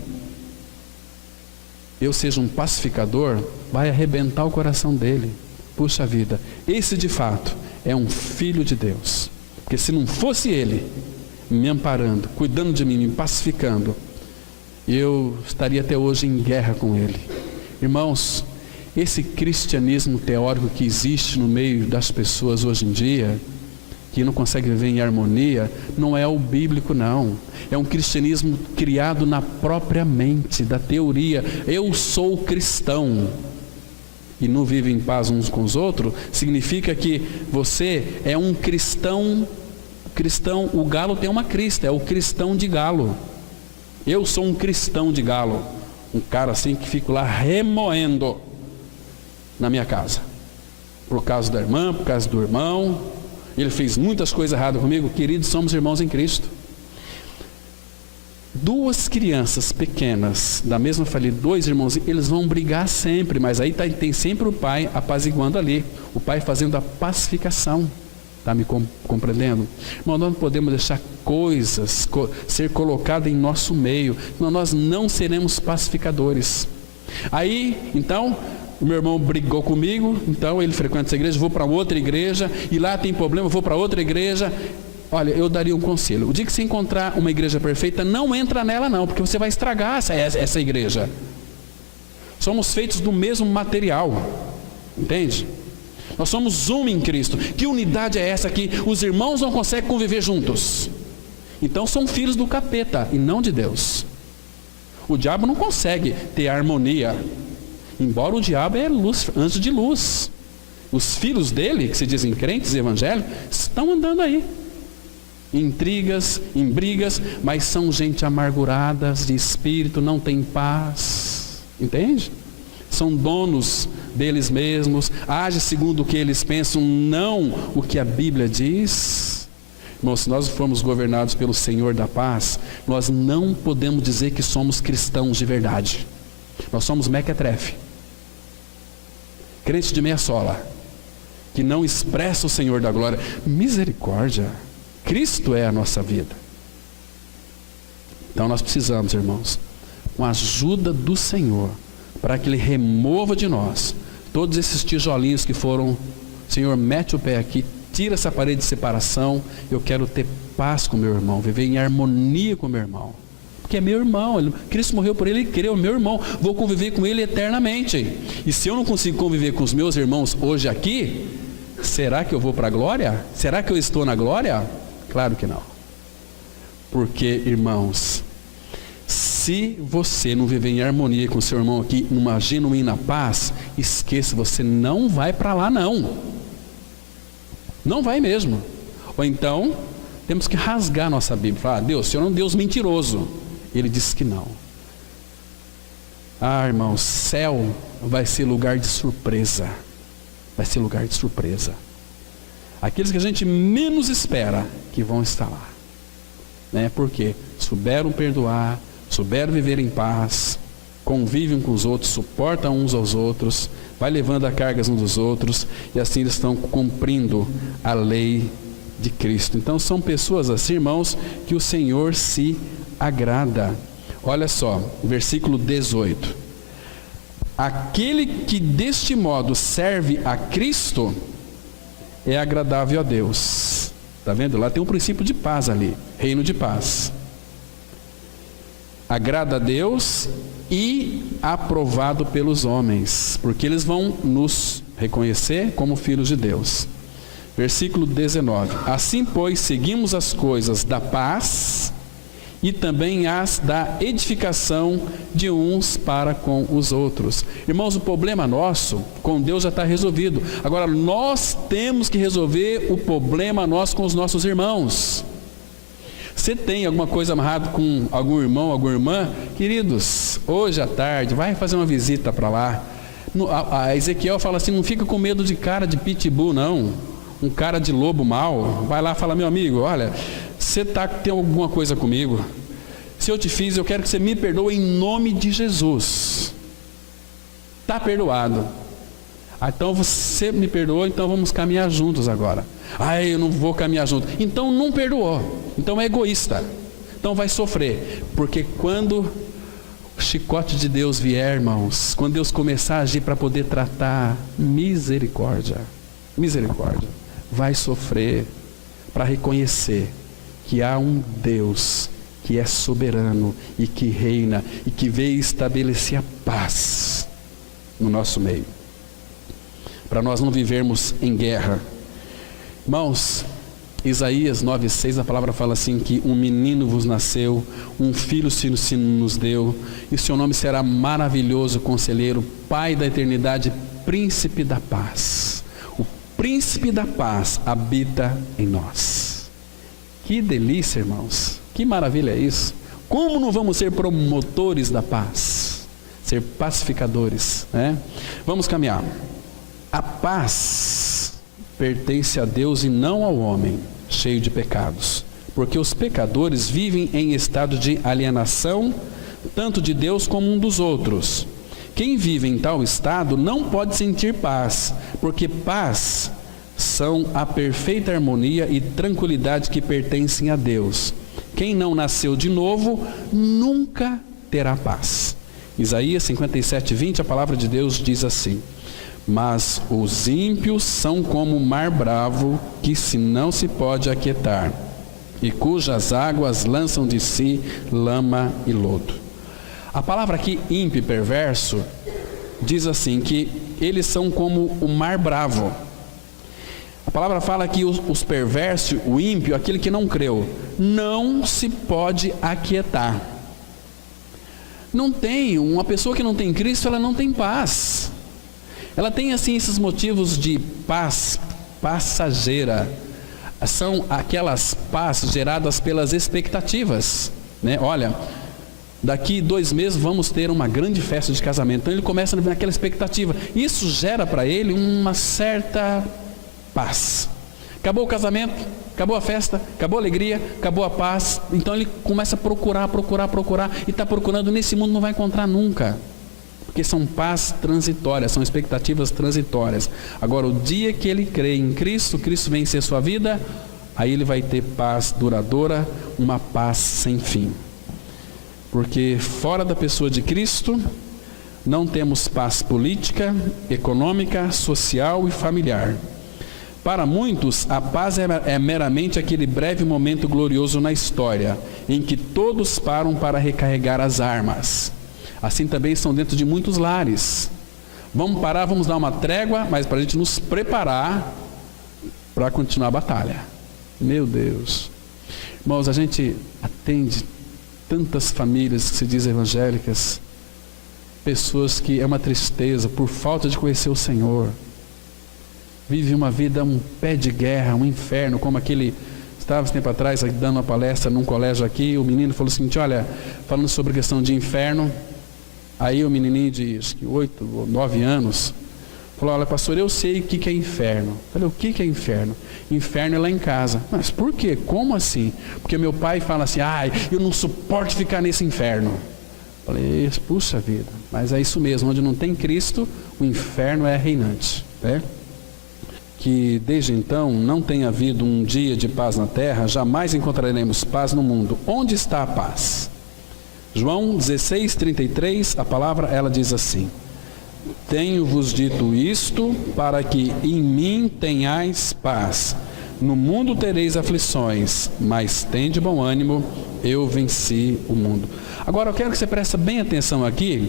eu seja um pacificador, vai arrebentar o coração dele. Puxa vida, esse de fato é um filho de Deus. Porque se não fosse ele me amparando, cuidando de mim, me pacificando, eu estaria até hoje em guerra com ele. Irmãos, esse cristianismo teórico que existe no meio das pessoas hoje em dia, que não consegue viver em harmonia, não é o bíblico não, é um cristianismo criado na própria mente, da teoria. Eu sou cristão e não vive em paz uns com os outros, significa que você é um cristão, o galo tem uma crista, é o cristão de galo. Eu sou um cristão de galo, um cara assim que fico lá remoendo na minha casa, por causa da irmã, por causa do irmão. Ele fez muitas coisas erradas comigo. Queridos, somos irmãos em Cristo. Duas crianças pequenas, da mesma família, dois irmãos, eles vão brigar sempre, mas aí tem sempre o pai apaziguando ali, o pai fazendo a pacificação. Está me compreendendo? Irmão, nós não podemos deixar coisas ser colocadas em nosso meio, senão nós não seremos pacificadores. Aí, então, o meu irmão brigou comigo, então ele frequenta essa igreja, vou para outra igreja, e lá tem problema, vou para outra igreja. Olha, eu daria um conselho: o dia que você encontrar uma igreja perfeita, não entra nela não, porque você vai estragar essa igreja. Somos feitos do mesmo material, entende? Nós somos um em Cristo. Que unidade é essa que os irmãos não conseguem conviver juntos? Então são filhos do capeta e não de Deus. O diabo não consegue ter harmonia, embora o diabo é luz, anjo de luz. Os filhos dele, que se dizem crentes evangélicos, estão andando aí em intrigas, em brigas, mas são gente amarguradas de espírito, não tem paz, entende? São donos deles mesmos, agem segundo o que eles pensam, não o que a Bíblia diz. Irmãos, se nós formos governados pelo Senhor da paz, nós não podemos dizer que somos cristãos de verdade. Nós somos mequetrefe, crente de meia sola, que não expressa o Senhor da glória. Misericórdia, Cristo é a nossa vida. Então nós precisamos, irmãos, com a ajuda do Senhor, para que Ele remova de nós todos esses tijolinhos que foram: Senhor, mete o pé aqui, tira essa parede de separação. Eu quero ter paz com meu irmão, viver em harmonia com meu irmão, porque é meu irmão, Cristo morreu por ele, ele creu, meu irmão, vou conviver com ele eternamente. E se eu não consigo conviver com os meus irmãos hoje aqui, será que eu vou para a glória? Será que eu estou na glória? Claro que não. Porque, irmãos, se você não viver em harmonia com seu irmão aqui, numa genuína paz, esqueça, você não vai para lá não. Não vai mesmo. Ou então, temos que rasgar nossa Bíblia, falar: Deus, o Senhor é um Deus mentiroso. Ele disse que não. Ah, irmãos, céu vai ser lugar de surpresa. Vai ser lugar de surpresa. Aqueles que a gente menos espera que vão estar lá, né? Porque souberam perdoar, souberam viver em paz, convivem com os outros, suportam uns aos outros, vai levando a cargas uns dos outros, e assim eles estão cumprindo a lei de Cristo. Então são pessoas assim, irmãos, que o Senhor se agrada. Olha só, versículo 18: aquele que deste modo serve a Cristo é agradável a Deus. Está vendo? Lá tem um princípio de paz ali, reino de paz. Agrada a Deus e aprovado pelos homens, porque eles vão nos reconhecer como filhos de Deus. Versículo 19: assim, pois, seguimos as coisas da paz e também as da edificação de uns para com os outros. Irmãos, o problema nosso com Deus já está resolvido. Agora nós temos que resolver o problema nosso com os nossos irmãos. Você tem alguma coisa amarrada com algum irmão, alguma irmã? Queridos, hoje à tarde, vai fazer uma visita para lá. A Ezequiel fala assim, não fica com medo de cara de pitbull, não. Um cara de lobo mau. Vai lá e fala, meu amigo, olha, você tem alguma coisa comigo? Se eu te fiz, eu quero que você me perdoe em nome de Jesus. Está perdoado. Então você me perdoou, então vamos caminhar juntos agora. Eu não vou caminhar junto. Então não perdoou. Então é egoísta. Então vai sofrer. Porque quando o chicote de Deus vier, irmãos, quando Deus começar a agir para poder tratar, misericórdia, vai sofrer para reconhecer que há um Deus que é soberano e que reina e que veio estabelecer a paz no nosso meio. Para nós não vivermos em guerra. Irmãos, Isaías 9,6, a palavra fala assim que um menino vos nasceu, um filho se nos deu, e o seu nome será maravilhoso conselheiro, Pai da eternidade, príncipe da paz. O príncipe da paz habita em nós. Que delícia, irmãos, que maravilha é isso. Como não vamos ser promotores da paz, ser pacificadores, né? Vamos caminhar. A paz pertence a Deus e não ao homem, cheio de pecados. Porque os pecadores vivem em estado de alienação, tanto de Deus como um dos outros. Quem vive em tal estado não pode sentir paz, porque paz são a perfeita harmonia e tranquilidade que pertencem a Deus. Quem não nasceu de novo, nunca terá paz. Isaías 57:20, a palavra de Deus diz assim: mas os ímpios são como o mar bravo, que não se pode aquietar, e cujas águas lançam de si lama e lodo. A palavra aqui, ímpio e perverso, diz assim, que eles são como o mar bravo. A palavra fala que os perversos, o ímpio, aquele que não creu, não se pode aquietar. Não tem, uma pessoa que não tem Cristo, ela não tem paz. Ela tem assim esses motivos de paz passageira. São aquelas paz geradas pelas expectativas, né? Olha, daqui 2 meses vamos ter uma grande festa de casamento. Então ele começa naquela expectativa. Isso gera para ele uma certa paz. Acabou o casamento, acabou a festa, acabou a alegria, acabou a paz. Então ele começa a procurar. E está procurando nesse mundo, não vai encontrar nunca. Porque são paz transitórias, são expectativas transitórias. Agora, o dia que ele crê em Cristo, Cristo vem ser sua vida, aí ele vai ter paz duradoura, uma paz sem fim. Porque fora da pessoa de Cristo, não temos paz política, econômica, social e familiar. Para muitos, a paz é meramente aquele breve momento glorioso na história, em que todos param para recarregar as armas. Assim também estão dentro de muitos lares. Vamos parar, vamos dar uma trégua, mas para a gente nos preparar para continuar a batalha. Meu Deus. Irmãos, a gente atende tantas famílias que se dizem evangélicas, pessoas que é uma tristeza por falta de conhecer o Senhor. Vive uma vida, um pé de guerra, um inferno, como aquele... Estava um tempo atrás dando uma palestra num colégio aqui, o menino falou o seguinte, olha, falando sobre a questão de inferno. Aí o menininho de acho que 8 ou 9 anos falou, olha pastor, eu sei o que é inferno. Eu falei, o que é inferno? Inferno é lá em casa. Mas por quê? Como assim? Porque meu pai fala assim, eu não suporto ficar nesse inferno. Eu falei, puxa vida, mas é isso mesmo, onde não tem Cristo, o inferno é reinante, né? Que desde então não tenha havido um dia de paz na terra, jamais encontraremos paz no mundo. Onde está a paz? João 16:33, a palavra ela diz assim: tenho-vos dito isto para que em mim tenhais paz. No mundo tereis aflições, mas tende bom ânimo, eu venci o mundo. Agora eu quero que você preste bem atenção aqui,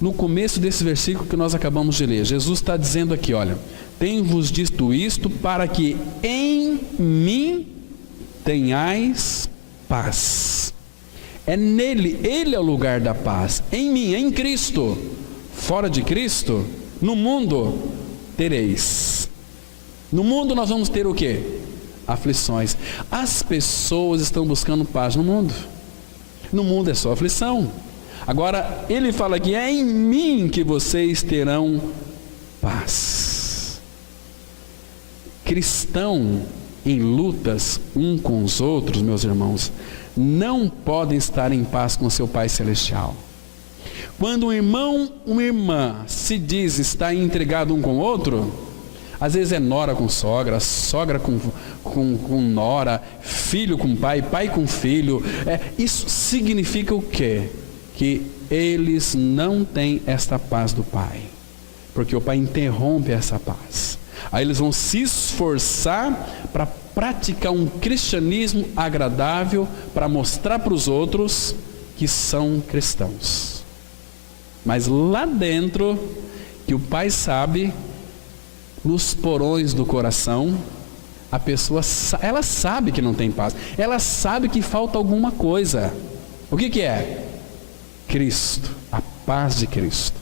no começo desse versículo que nós acabamos de ler. Jesus está dizendo aqui, olha, tenho-vos dito isto para que em mim tenhais paz. É nele, ele é o lugar da paz. Em mim, em Cristo. Fora de Cristo, no mundo tereis. No mundo nós vamos ter o quê? aflições. As pessoas estão buscando paz no mundo. No mundo é só aflição. Agora, ele fala que é em mim que vocês terão paz. Cristão em lutas um com os outros, meus irmãos, não podem estar em paz com seu Pai Celestial. Quando um irmão, uma irmã se diz estar intrigado um com o outro, às vezes é nora com sogra, sogra com nora, filho com pai, pai com filho. Isso significa o quê? Que eles não têm esta paz do Pai, porque o Pai interrompe essa paz. Aí eles vão se esforçar para praticar um cristianismo agradável, para mostrar para os outros que são cristãos. Mas lá dentro, que o Pai sabe, nos porões do coração, a pessoa, ela sabe que não tem paz, ela sabe que falta alguma coisa. O que é? Cristo, a paz de Cristo.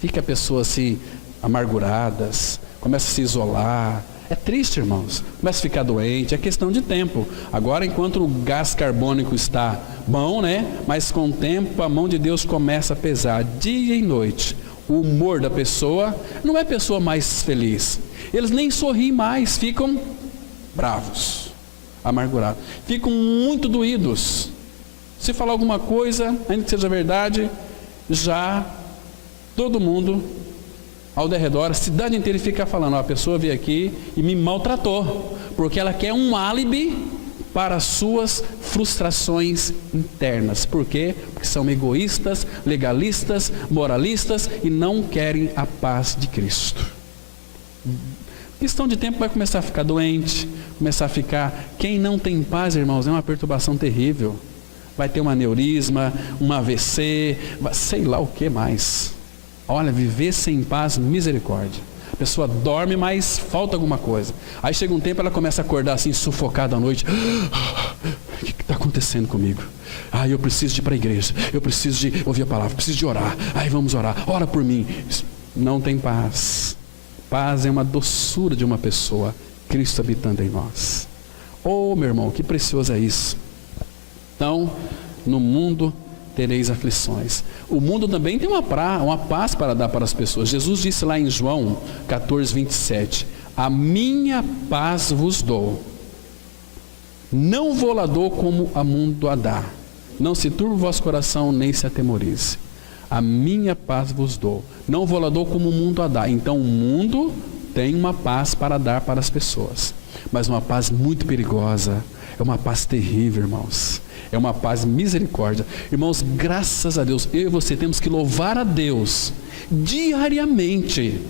Fica a pessoa assim, amarguradas, começa a se isolar. É triste, irmãos, começa a ficar doente, é questão de tempo. Agora, enquanto o gás carbônico está bom, né? Mas com o tempo a mão de Deus começa a pesar, dia e noite. O humor da pessoa não é a pessoa mais feliz. Eles nem sorriem mais, ficam bravos, amargurados, ficam muito doídos. Se falar alguma coisa, ainda que seja verdade, já todo mundo ao redor, a cidade inteira fica falando: a pessoa veio aqui e me maltratou, porque ela quer um álibi para as suas frustrações internas. Por quê? Porque são egoístas, legalistas, moralistas e não querem a paz de Cristo. Questão de tempo vai começar a ficar doente, começar a ficar... Quem não tem paz, irmãos, é uma perturbação terrível. Vai ter um aneurisma, um AVC, sei lá o que mais. Olha, viver sem paz, misericórdia. A pessoa dorme, mas falta alguma coisa. Aí chega um tempo, ela começa a acordar assim, sufocada à noite. O que está acontecendo comigo? Eu preciso de ir para a igreja, eu preciso de ouvir a palavra, preciso de orar. Vamos orar, ora por mim. Não tem paz. Paz é uma doçura de uma pessoa, Cristo habitando em nós. Meu irmão, que precioso é isso. Então, no mundo tereis aflições. O mundo também tem uma paz para dar para as pessoas. Jesus disse lá em João 14, 27, a minha paz vos dou, não vou-la dou como a mundo a dá. Não se turbe o vosso coração, nem se atemorize. A minha paz vos dou, não vou-la dou como o mundo a dá. Então o mundo tem uma paz para dar para as pessoas, mas uma paz muito perigosa, é uma paz terrível, irmãos. É uma paz misericórdia. Irmãos, graças a Deus, eu e você temos que louvar a Deus diariamente.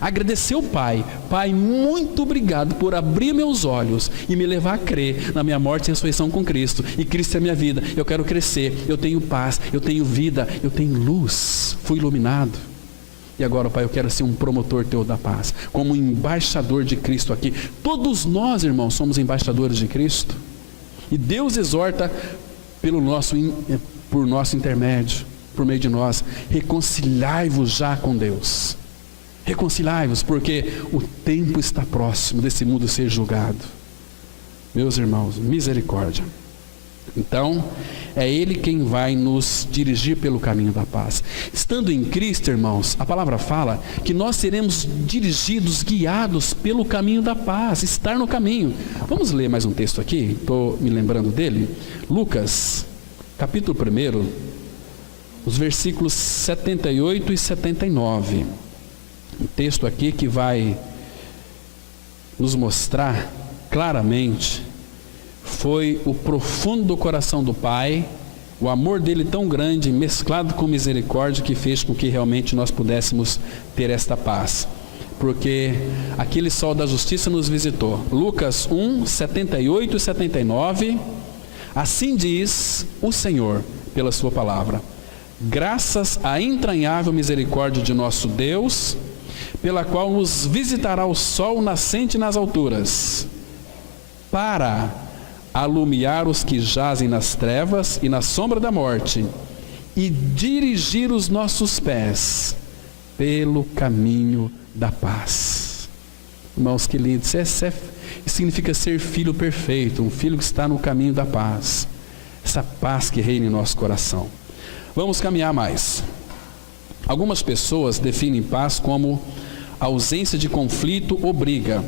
Agradecer ao Pai. Pai, muito obrigado por abrir meus olhos e me levar a crer na minha morte e ressurreição com Cristo. E Cristo é a minha vida. Eu quero crescer. Eu tenho paz. Eu tenho vida. Eu tenho luz. Fui iluminado. E agora, Pai, eu quero ser um promotor teu da paz. Como embaixador de Cristo aqui. Todos nós, irmãos, somos embaixadores de Cristo. E Deus exorta por nosso intermédio, por meio de nós, reconciliai-vos já com Deus. Reconciliai-vos, porque o tempo está próximo desse mundo ser julgado. Meus irmãos, misericórdia. Então, é Ele quem vai nos dirigir pelo caminho da paz. Estando em Cristo, irmãos, a palavra fala que nós seremos dirigidos, guiados pelo caminho da paz, estar no caminho. Vamos ler mais um texto aqui, estou me lembrando dele. Lucas, capítulo 1, os versículos 78 e 79. Um texto aqui que vai nos mostrar claramente foi o profundo coração do Pai, o amor dele tão grande, mesclado com misericórdia, que fez com que realmente nós pudéssemos ter esta paz. Porque aquele sol da justiça nos visitou. Lucas 1, 78 e 79. Assim diz o Senhor, pela sua palavra: graças à entranhável misericórdia de nosso Deus, pela qual nos visitará o sol nascente nas alturas, para alumiar os que jazem nas trevas e na sombra da morte, e dirigir os nossos pés pelo caminho da paz. Irmãos, que lindo. Isso significa ser filho perfeito, um filho que está no caminho da paz. Essa paz que reina em nosso coração. Vamos caminhar mais. Algumas pessoas definem paz como ausência de conflito ou briga.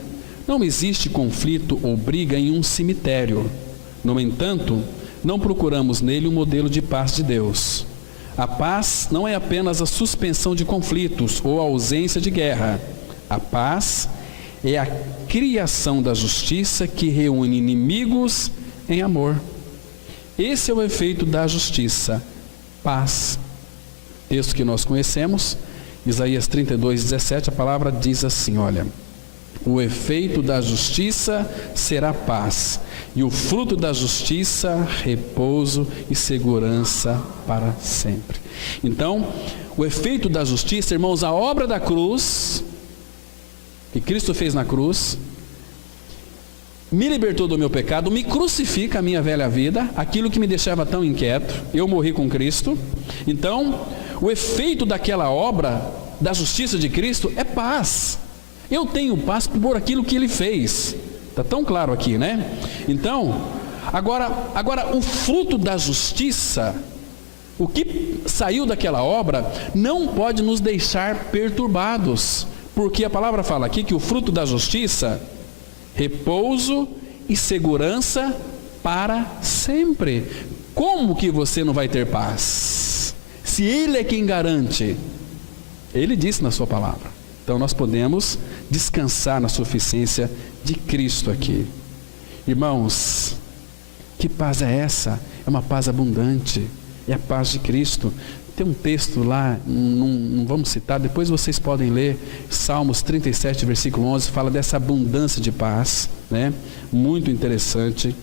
Não existe conflito ou briga em um cemitério. No entanto, não procuramos nele um modelo de paz de Deus. A paz não é apenas a suspensão de conflitos ou a ausência de guerra. A paz é a criação da justiça que reúne inimigos em amor. Esse é o efeito da justiça, paz. Texto que nós conhecemos, Isaías 32:17, a palavra diz assim, olha: o efeito da justiça será paz, e o fruto da justiça, repouso e segurança para sempre. Então, o efeito da justiça, irmãos, a obra da cruz, que Cristo fez na cruz, me libertou do meu pecado, me crucifica a minha velha vida, aquilo que me deixava tão inquieto, eu morri com Cristo. Então, o efeito daquela obra, da justiça de Cristo, é paz. Eu tenho paz por aquilo que Ele fez. Está tão claro aqui, né? Então, agora o fruto da justiça, o que saiu daquela obra, não pode nos deixar perturbados, porque a palavra fala aqui que o fruto da justiça, repouso e segurança para sempre. Como que você não vai ter paz? Se Ele é quem garante, Ele disse na sua palavra. Então nós podemos descansar na suficiência de Cristo aqui. Irmãos, que paz é essa? É uma paz abundante, é a paz de Cristo. Tem um texto lá, não vamos citar, depois vocês podem ler, Salmos 37, versículo 11, fala dessa abundância de paz, né? Muito interessante.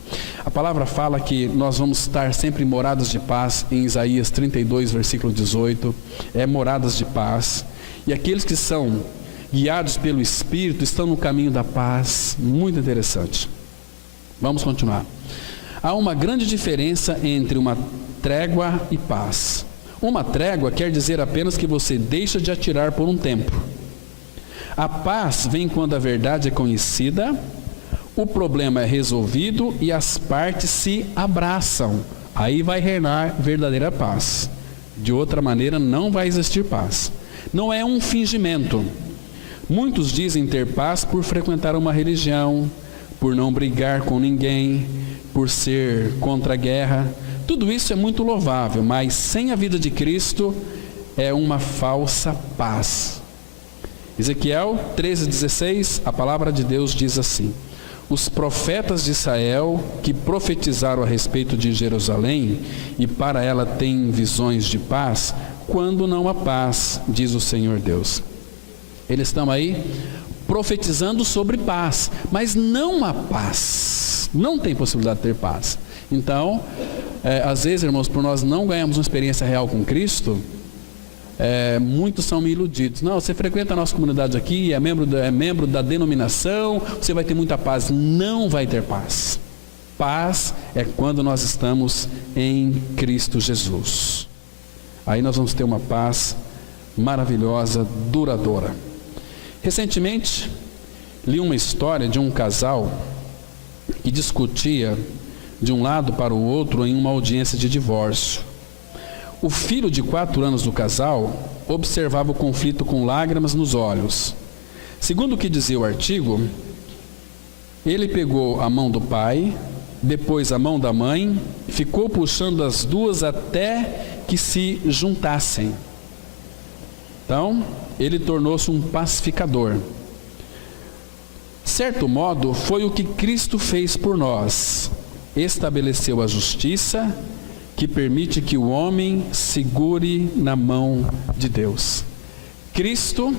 A palavra fala que nós vamos estar sempre em moradas de paz, em Isaías 32, versículo 18, moradas de paz. E aqueles que são guiados pelo Espírito estão no caminho da paz. Muito interessante. Vamos continuar. Há uma grande diferença entre uma trégua e paz. Uma trégua quer dizer apenas que você deixa de atirar por um tempo. A paz vem quando a verdade é conhecida, o problema é resolvido e as partes se abraçam. Aí vai reinar verdadeira paz. De outra maneira não vai existir paz. Não é um fingimento. Muitos dizem ter paz por frequentar uma religião, por não brigar com ninguém, por ser contra a guerra. Tudo isso é muito louvável, mas sem a vida de Cristo é uma falsa paz. Ezequiel 13:16, a palavra de Deus diz assim: os profetas de Israel que profetizaram a respeito de Jerusalém e para ela têm visões de paz, quando não há paz, diz o Senhor Deus. Eles estão aí profetizando sobre paz, mas não há paz, não tem possibilidade de ter paz. Então, às vezes, irmãos, por nós não ganharmos uma experiência real com Cristo, muitos são iludidos. Não, você frequenta a nossa comunidade aqui, é membro da denominação, você vai ter muita paz. Não vai ter paz. Paz é quando nós estamos em Cristo Jesus. Aí nós vamos ter uma paz maravilhosa, duradoura. Recentemente, li uma história de um casal que discutia de um lado para o outro em uma audiência de divórcio. O filho de 4 anos do casal observava o conflito com lágrimas nos olhos. Segundo o que dizia o artigo, ele pegou a mão do pai, depois a mão da mãe, ficou puxando as duas até que se juntassem. Então, ele tornou-se um pacificador. De certo modo, foi o que Cristo fez por nós. Estabeleceu a justiça que permite que o homem segure na mão de Deus. Cristo,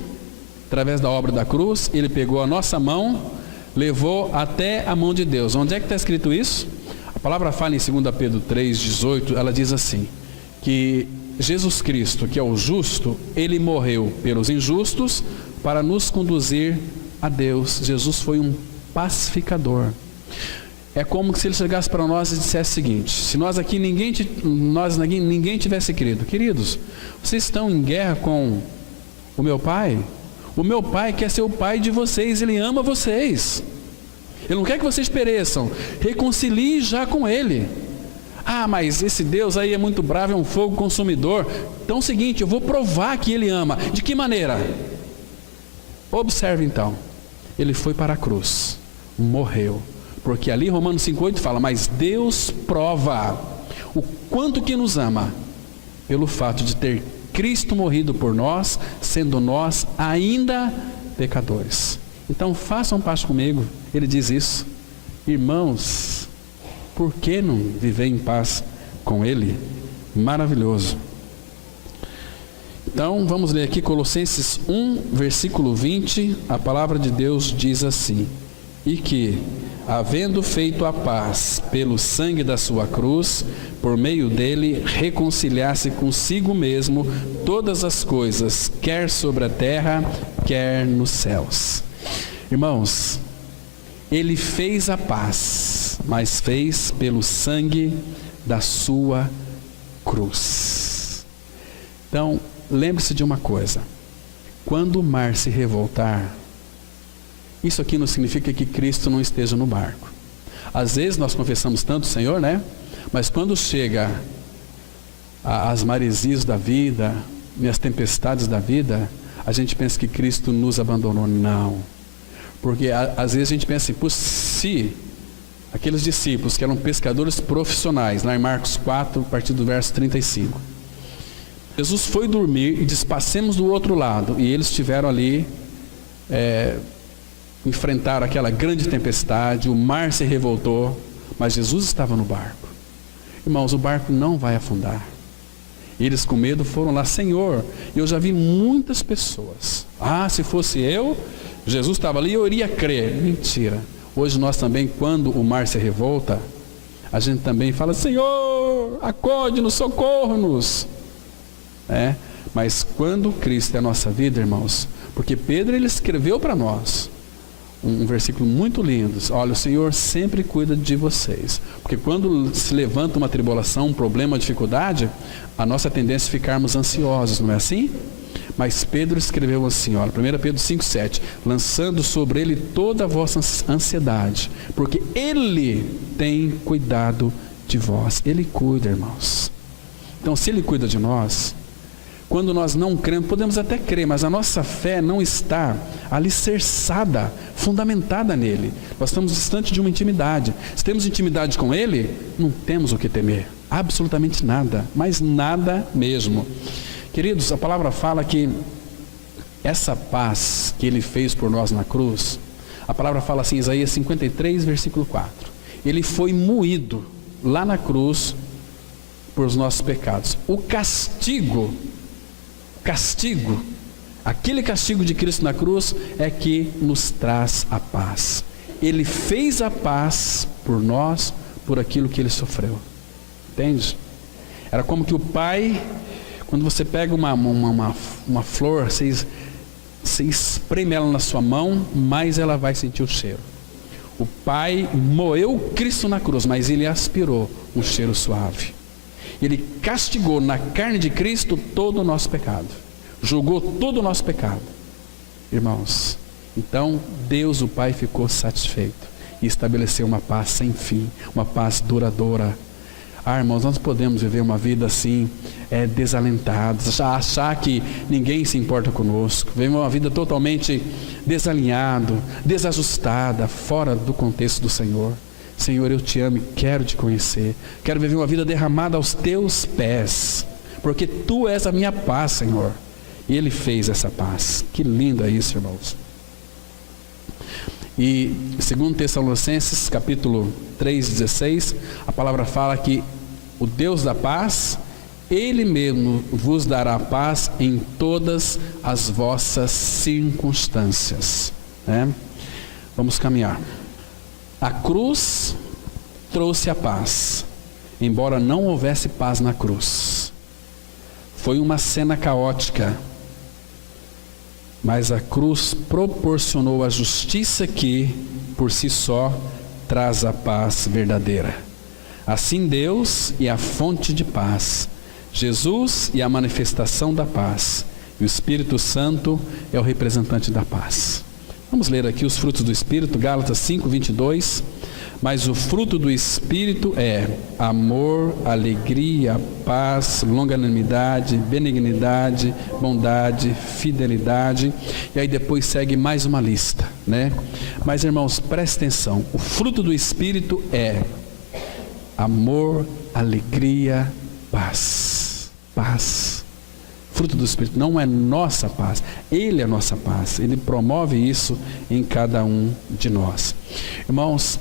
através da obra da cruz, ele pegou a nossa mão, levou até a mão de Deus. Onde é que está escrito isso? A palavra fala em 2 Pedro 3,18, ela diz assim, que Jesus Cristo, que é o justo, ele morreu pelos injustos para nos conduzir a Deus. Jesus foi um pacificador. É como se ele chegasse para nós e dissesse o seguinte: se nós aqui ninguém tivesse queridos, vocês estão em guerra com o meu pai? O meu Pai quer ser o Pai de vocês, Ele ama vocês. Ele não quer que vocês pereçam. Reconcilie já com Ele. Ah, mas esse Deus aí é muito bravo, é um fogo consumidor. Então é o seguinte, eu vou provar que Ele ama. De que maneira? Observe então. Ele foi para a cruz, morreu. Porque ali Romanos 5,8 fala, mas Deus prova o quanto que nos ama, pelo fato de ter Cristo morrido por nós, sendo nós ainda pecadores. Então façam paz comigo. Ele diz isso. Irmãos, por que não viver em paz com Ele? Maravilhoso. Então vamos ler aqui Colossenses 1, versículo 20. A palavra de Deus diz assim: e que, havendo feito a paz pelo sangue da sua cruz, por meio dele reconciliasse consigo mesmo todas as coisas, quer sobre a terra, quer nos céus. Irmãos, Ele fez a paz, mas fez pelo sangue da sua cruz. Então, lembre-se de uma coisa: quando o mar se revoltar, isso aqui não significa que Cristo não esteja no barco. Às vezes nós confessamos tanto o Senhor, né? Mas quando chega as maresias da vida e as tempestades da vida, a gente pensa que Cristo nos abandonou. Não. Porque às vezes a gente pensa assim, se aqueles discípulos que eram pescadores profissionais, lá em Marcos 4, a partir do verso 35. Jesus foi dormir e disse, passemos do outro lado. E eles estiveram ali, enfrentaram aquela grande tempestade, o mar se revoltou, mas Jesus estava no barco. Irmãos, o barco não vai afundar. Eles com medo foram lá, Senhor, eu já vi muitas pessoas. Ah, se fosse eu, Jesus estava ali, eu iria crer. Mentira. Hoje nós também, quando o mar se revolta, a gente também fala, Senhor, acode-nos, socorro-nos. Mas quando Cristo é a nossa vida, irmãos, porque Pedro ele escreveu para nós um versículo muito lindo. Olha, o Senhor sempre cuida de vocês. Porque quando se levanta uma tribulação, um problema, uma dificuldade, a nossa tendência é ficarmos ansiosos, não é assim? Mas Pedro escreveu assim, olha, 1 Pedro 5,7, lançando sobre ele toda a vossa ansiedade, porque Ele tem cuidado de vós. Ele cuida, irmãos. Então, se Ele cuida de nós, quando nós não cremos, podemos até crer, mas a nossa fé não está alicerçada, fundamentada nele. Nós estamos distante de uma intimidade. Se temos intimidade com Ele, não temos o que temer. Absolutamente nada, mas nada mesmo. Queridos, a palavra fala que essa paz que Ele fez por nós na cruz, a palavra fala assim, Isaías 53, versículo 4. Ele foi moído lá na cruz por os nossos pecados. O castigo, aquele castigo de Cristo na cruz é que nos traz a paz. Ele fez a paz por nós, por aquilo que Ele sofreu. Entende? Era como que o Pai, quando você pega uma flor, você espreme ela na sua mão, mais ela vai sentir o cheiro. O Pai moeu Cristo na cruz, mas Ele aspirou um cheiro suave. Ele castigou na carne de Cristo todo o nosso pecado. Julgou todo o nosso pecado. Irmãos, então Deus o Pai ficou satisfeito e estabeleceu uma paz sem fim, uma paz duradoura. Irmãos, nós podemos viver uma vida assim, desalentados, achar que ninguém se importa conosco, viver uma vida totalmente desalinhado, desajustada, fora do contexto do Senhor. Senhor, eu te amo e quero te conhecer. Quero viver uma vida derramada aos teus pés, porque tu és a minha paz, Senhor. E Ele fez essa paz. Que lindo é isso, irmãos. E 2 Tessalonicenses, capítulo 3:16, a palavra fala que o Deus da paz, Ele mesmo vos dará paz em todas as vossas circunstâncias. Vamos caminhar. A cruz trouxe a paz, embora não houvesse paz na cruz. Foi uma cena caótica, mas a cruz proporcionou a justiça que, por si só, traz a paz verdadeira. Assim Deus é a fonte de paz, Jesus é a manifestação da paz, E o Espírito Santo é o representante da paz. Vamos ler aqui os frutos do Espírito, Gálatas 5:22. Mas o fruto do Espírito é amor, alegria, paz, longanimidade, benignidade, bondade, fidelidade. E aí depois segue mais uma lista, né? Mas irmãos, preste atenção. O fruto do Espírito é amor, alegria, paz. Paz. Fruto do Espírito não é nossa paz, Ele é nossa paz. Ele promove isso em cada um de nós. Irmãos,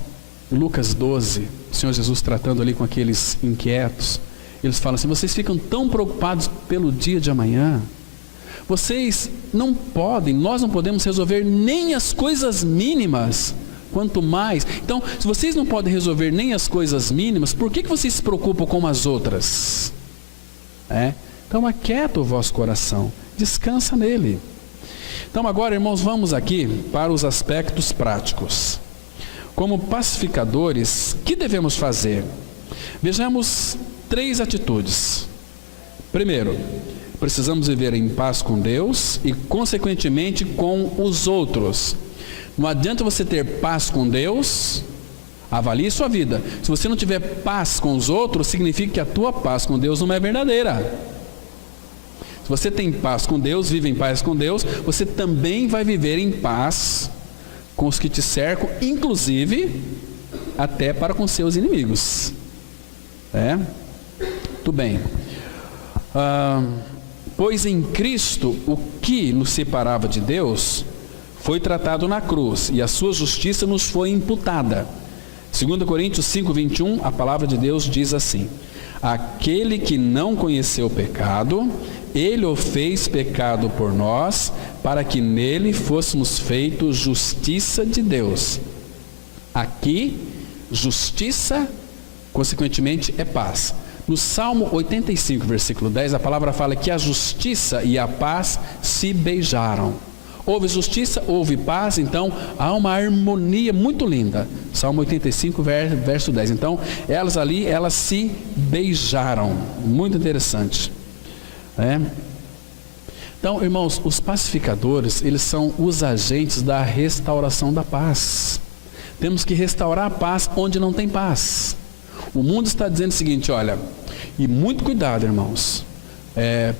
Lucas 12, o Senhor Jesus tratando ali com aqueles inquietos, eles falam assim: vocês ficam tão preocupados pelo dia de amanhã, vocês não podem, nós não podemos resolver nem as coisas mínimas, quanto mais. Então, se vocês não podem resolver nem as coisas mínimas, por que vocês se preocupam com as outras? Então aquieta o vosso coração, descansa nele. Então agora, irmãos, vamos aqui para os aspectos práticos. Como pacificadores, o que devemos fazer? Vejamos 3 atitudes. Primeiro, precisamos viver em paz com Deus e, consequentemente, com os outros. Não adianta você ter paz com Deus, avalie sua vida. Se você não tiver paz com os outros, significa que a tua paz com Deus não é verdadeira. Se você tem paz com Deus, vive em paz com Deus, você também vai viver em paz com os que te cercam, inclusive até para com seus inimigos. Tudo bem. Pois em Cristo o que nos separava de Deus foi tratado na cruz, e a sua justiça nos foi imputada. 2 Coríntios 5:21, a palavra de Deus diz assim: aquele que não conheceu o pecado, Ele o fez pecado por nós, para que nele fôssemos feitos justiça de Deus. Aqui, justiça, consequentemente, é paz. No Salmo 85, versículo 10, a palavra fala que a justiça e a paz se beijaram. Houve justiça, houve paz, então há uma harmonia muito linda. Salmo 85, verso 10. Então, elas se beijaram. Muito interessante. Então, irmãos, os pacificadores, eles são os agentes da restauração da paz. Temos que restaurar a paz onde não tem paz. O mundo está dizendo o seguinte, olha, e muito cuidado, irmãos.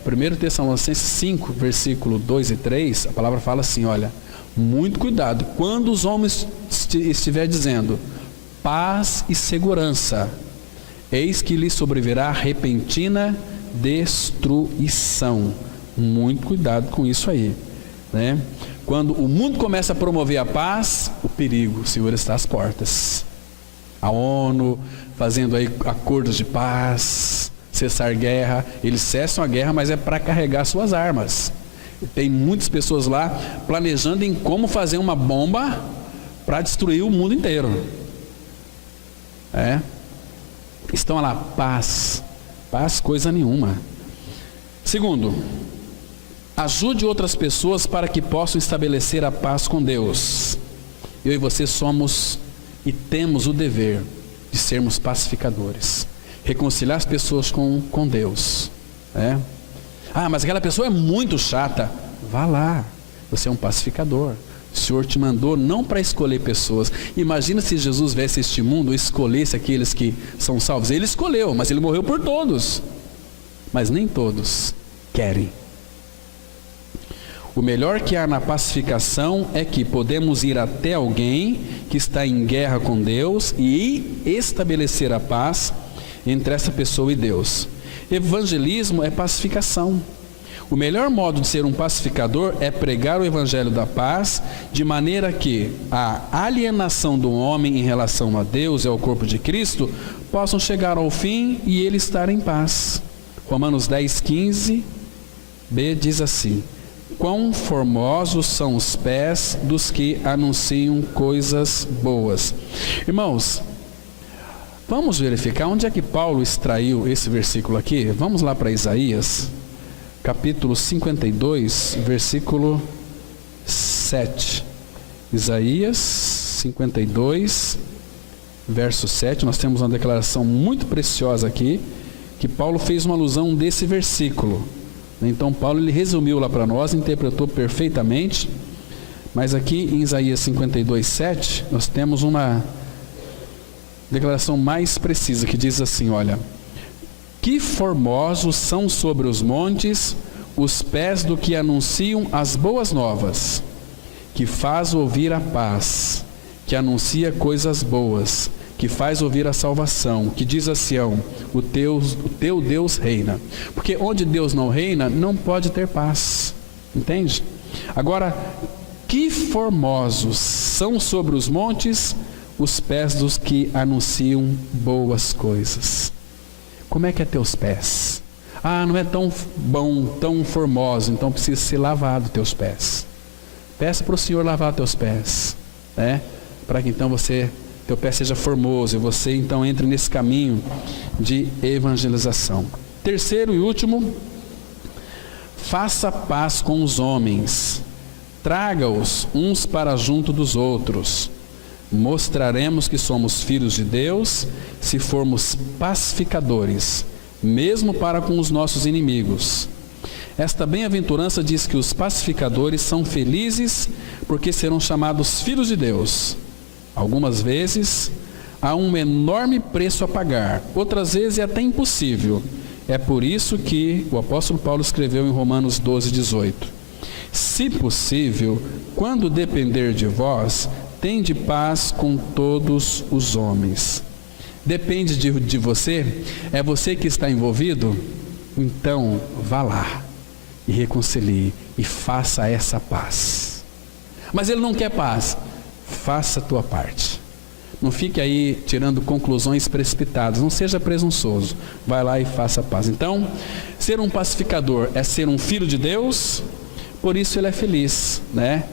1 Tessalonicenses 5, versículo 2 e 3, a palavra fala assim, olha, muito cuidado, quando os homens estiver dizendo paz e segurança, eis que lhes sobrevirá repentina destruição. Muito cuidado com isso aí, né? Quando o mundo começa a promover a paz, o perigo, o Senhor está às portas. A ONU fazendo aí acordos de paz, cessar guerra, eles cessam a guerra, mas é para carregar suas armas. Tem muitas pessoas lá planejando em como fazer uma bomba para destruir o mundo inteiro. Estão lá, paz, coisa nenhuma. Segundo, ajude outras pessoas para que possam estabelecer a paz com Deus. Eu e você somos e temos o dever de sermos pacificadores, reconciliar as pessoas com Deus. Mas aquela pessoa é muito chata. Vá lá, você é um pacificador. O Senhor te mandou não para escolher pessoas. Imagina se Jesus viesse este mundo e escolhesse aqueles que são salvos. Ele escolheu, mas Ele morreu por todos. Mas nem todos querem. O melhor que há na pacificação é que podemos ir até alguém que está em guerra com Deus e estabelecer a paz entre essa pessoa e Deus. Evangelismo é pacificação. O melhor modo de ser um pacificador é pregar o evangelho da paz, de maneira que a alienação do homem em relação a Deus e ao corpo de Cristo possam chegar ao fim e ele estar em paz. Romanos 10:15b diz assim: quão formosos são os pés dos que anunciam coisas boas. Irmãos, vamos verificar onde é que Paulo extraiu esse versículo aqui. Vamos lá para Isaías, capítulo 52, versículo 7. Isaías 52, verso 7. Nós temos uma declaração muito preciosa aqui, que Paulo fez uma alusão desse versículo. Então Paulo ele resumiu lá para nós, interpretou perfeitamente, mas aqui em Isaías 52:7 nós temos uma declaração mais precisa que diz assim: olha, que formosos são sobre os montes os pés do que anunciam as boas novas, que faz ouvir a paz, que anuncia coisas boas, que faz ouvir a salvação, que diz a Sião, o teu Deus reina. Porque onde Deus não reina, não pode ter paz. Entende? Agora, que formosos são sobre os montes os pés dos que anunciam boas coisas. Como é que é teus pés? Ah, não é tão bom, tão formoso, então precisa ser lavado teus pés. Peça para o Senhor lavar teus pés, né? Para que então teu pé seja formoso e você então entre nesse caminho de evangelização. Terceiro e último, faça paz com os homens, traga-os uns para junto dos outros. Mostraremos que somos filhos de Deus se formos pacificadores, mesmo para com os nossos inimigos. Esta bem-aventurança diz que os pacificadores são felizes porque serão chamados filhos de Deus. Algumas vezes há um enorme preço a pagar, outras vezes é até impossível. É por isso que o apóstolo Paulo escreveu em Romanos 12:18: se possível, quando depender de vós, tende paz com todos os homens. Depende de você? É você que está envolvido? Então vá lá e reconcilie e faça essa paz. Mas ele não quer paz. Faça a tua parte. Não fique aí tirando conclusões precipitadas. Não seja presunçoso. Vai lá e faça a paz. Então, ser um pacificador é ser um filho de Deus. Por isso ele é feliz, né?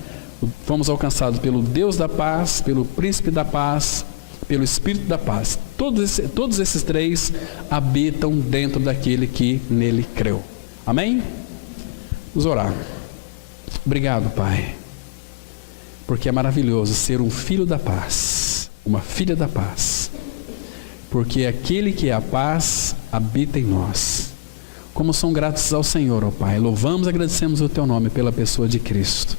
Fomos alcançados pelo Deus da paz, pelo príncipe da paz, pelo Espírito da paz. Todos esses três habitam dentro daquele que nele creu. Amém? Vamos orar. Obrigado, Pai, porque é maravilhoso ser um filho da paz, uma filha da paz, porque aquele que é a paz habita em nós. Como são gratos ao Senhor, ó Pai. Louvamos e agradecemos o Teu nome pela pessoa de Cristo,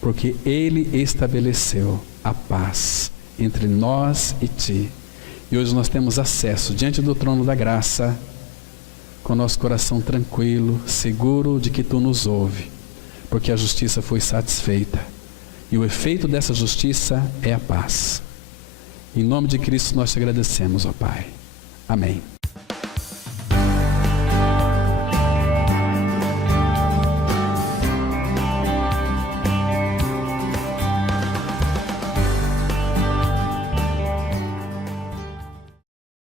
porque Ele estabeleceu a paz entre nós e Ti. E hoje nós temos acesso diante do trono da graça, com nosso coração tranquilo, seguro de que Tu nos ouve, porque a justiça foi satisfeita. E o efeito dessa justiça é a paz. Em nome de Cristo nós te agradecemos, ó Pai. Amém.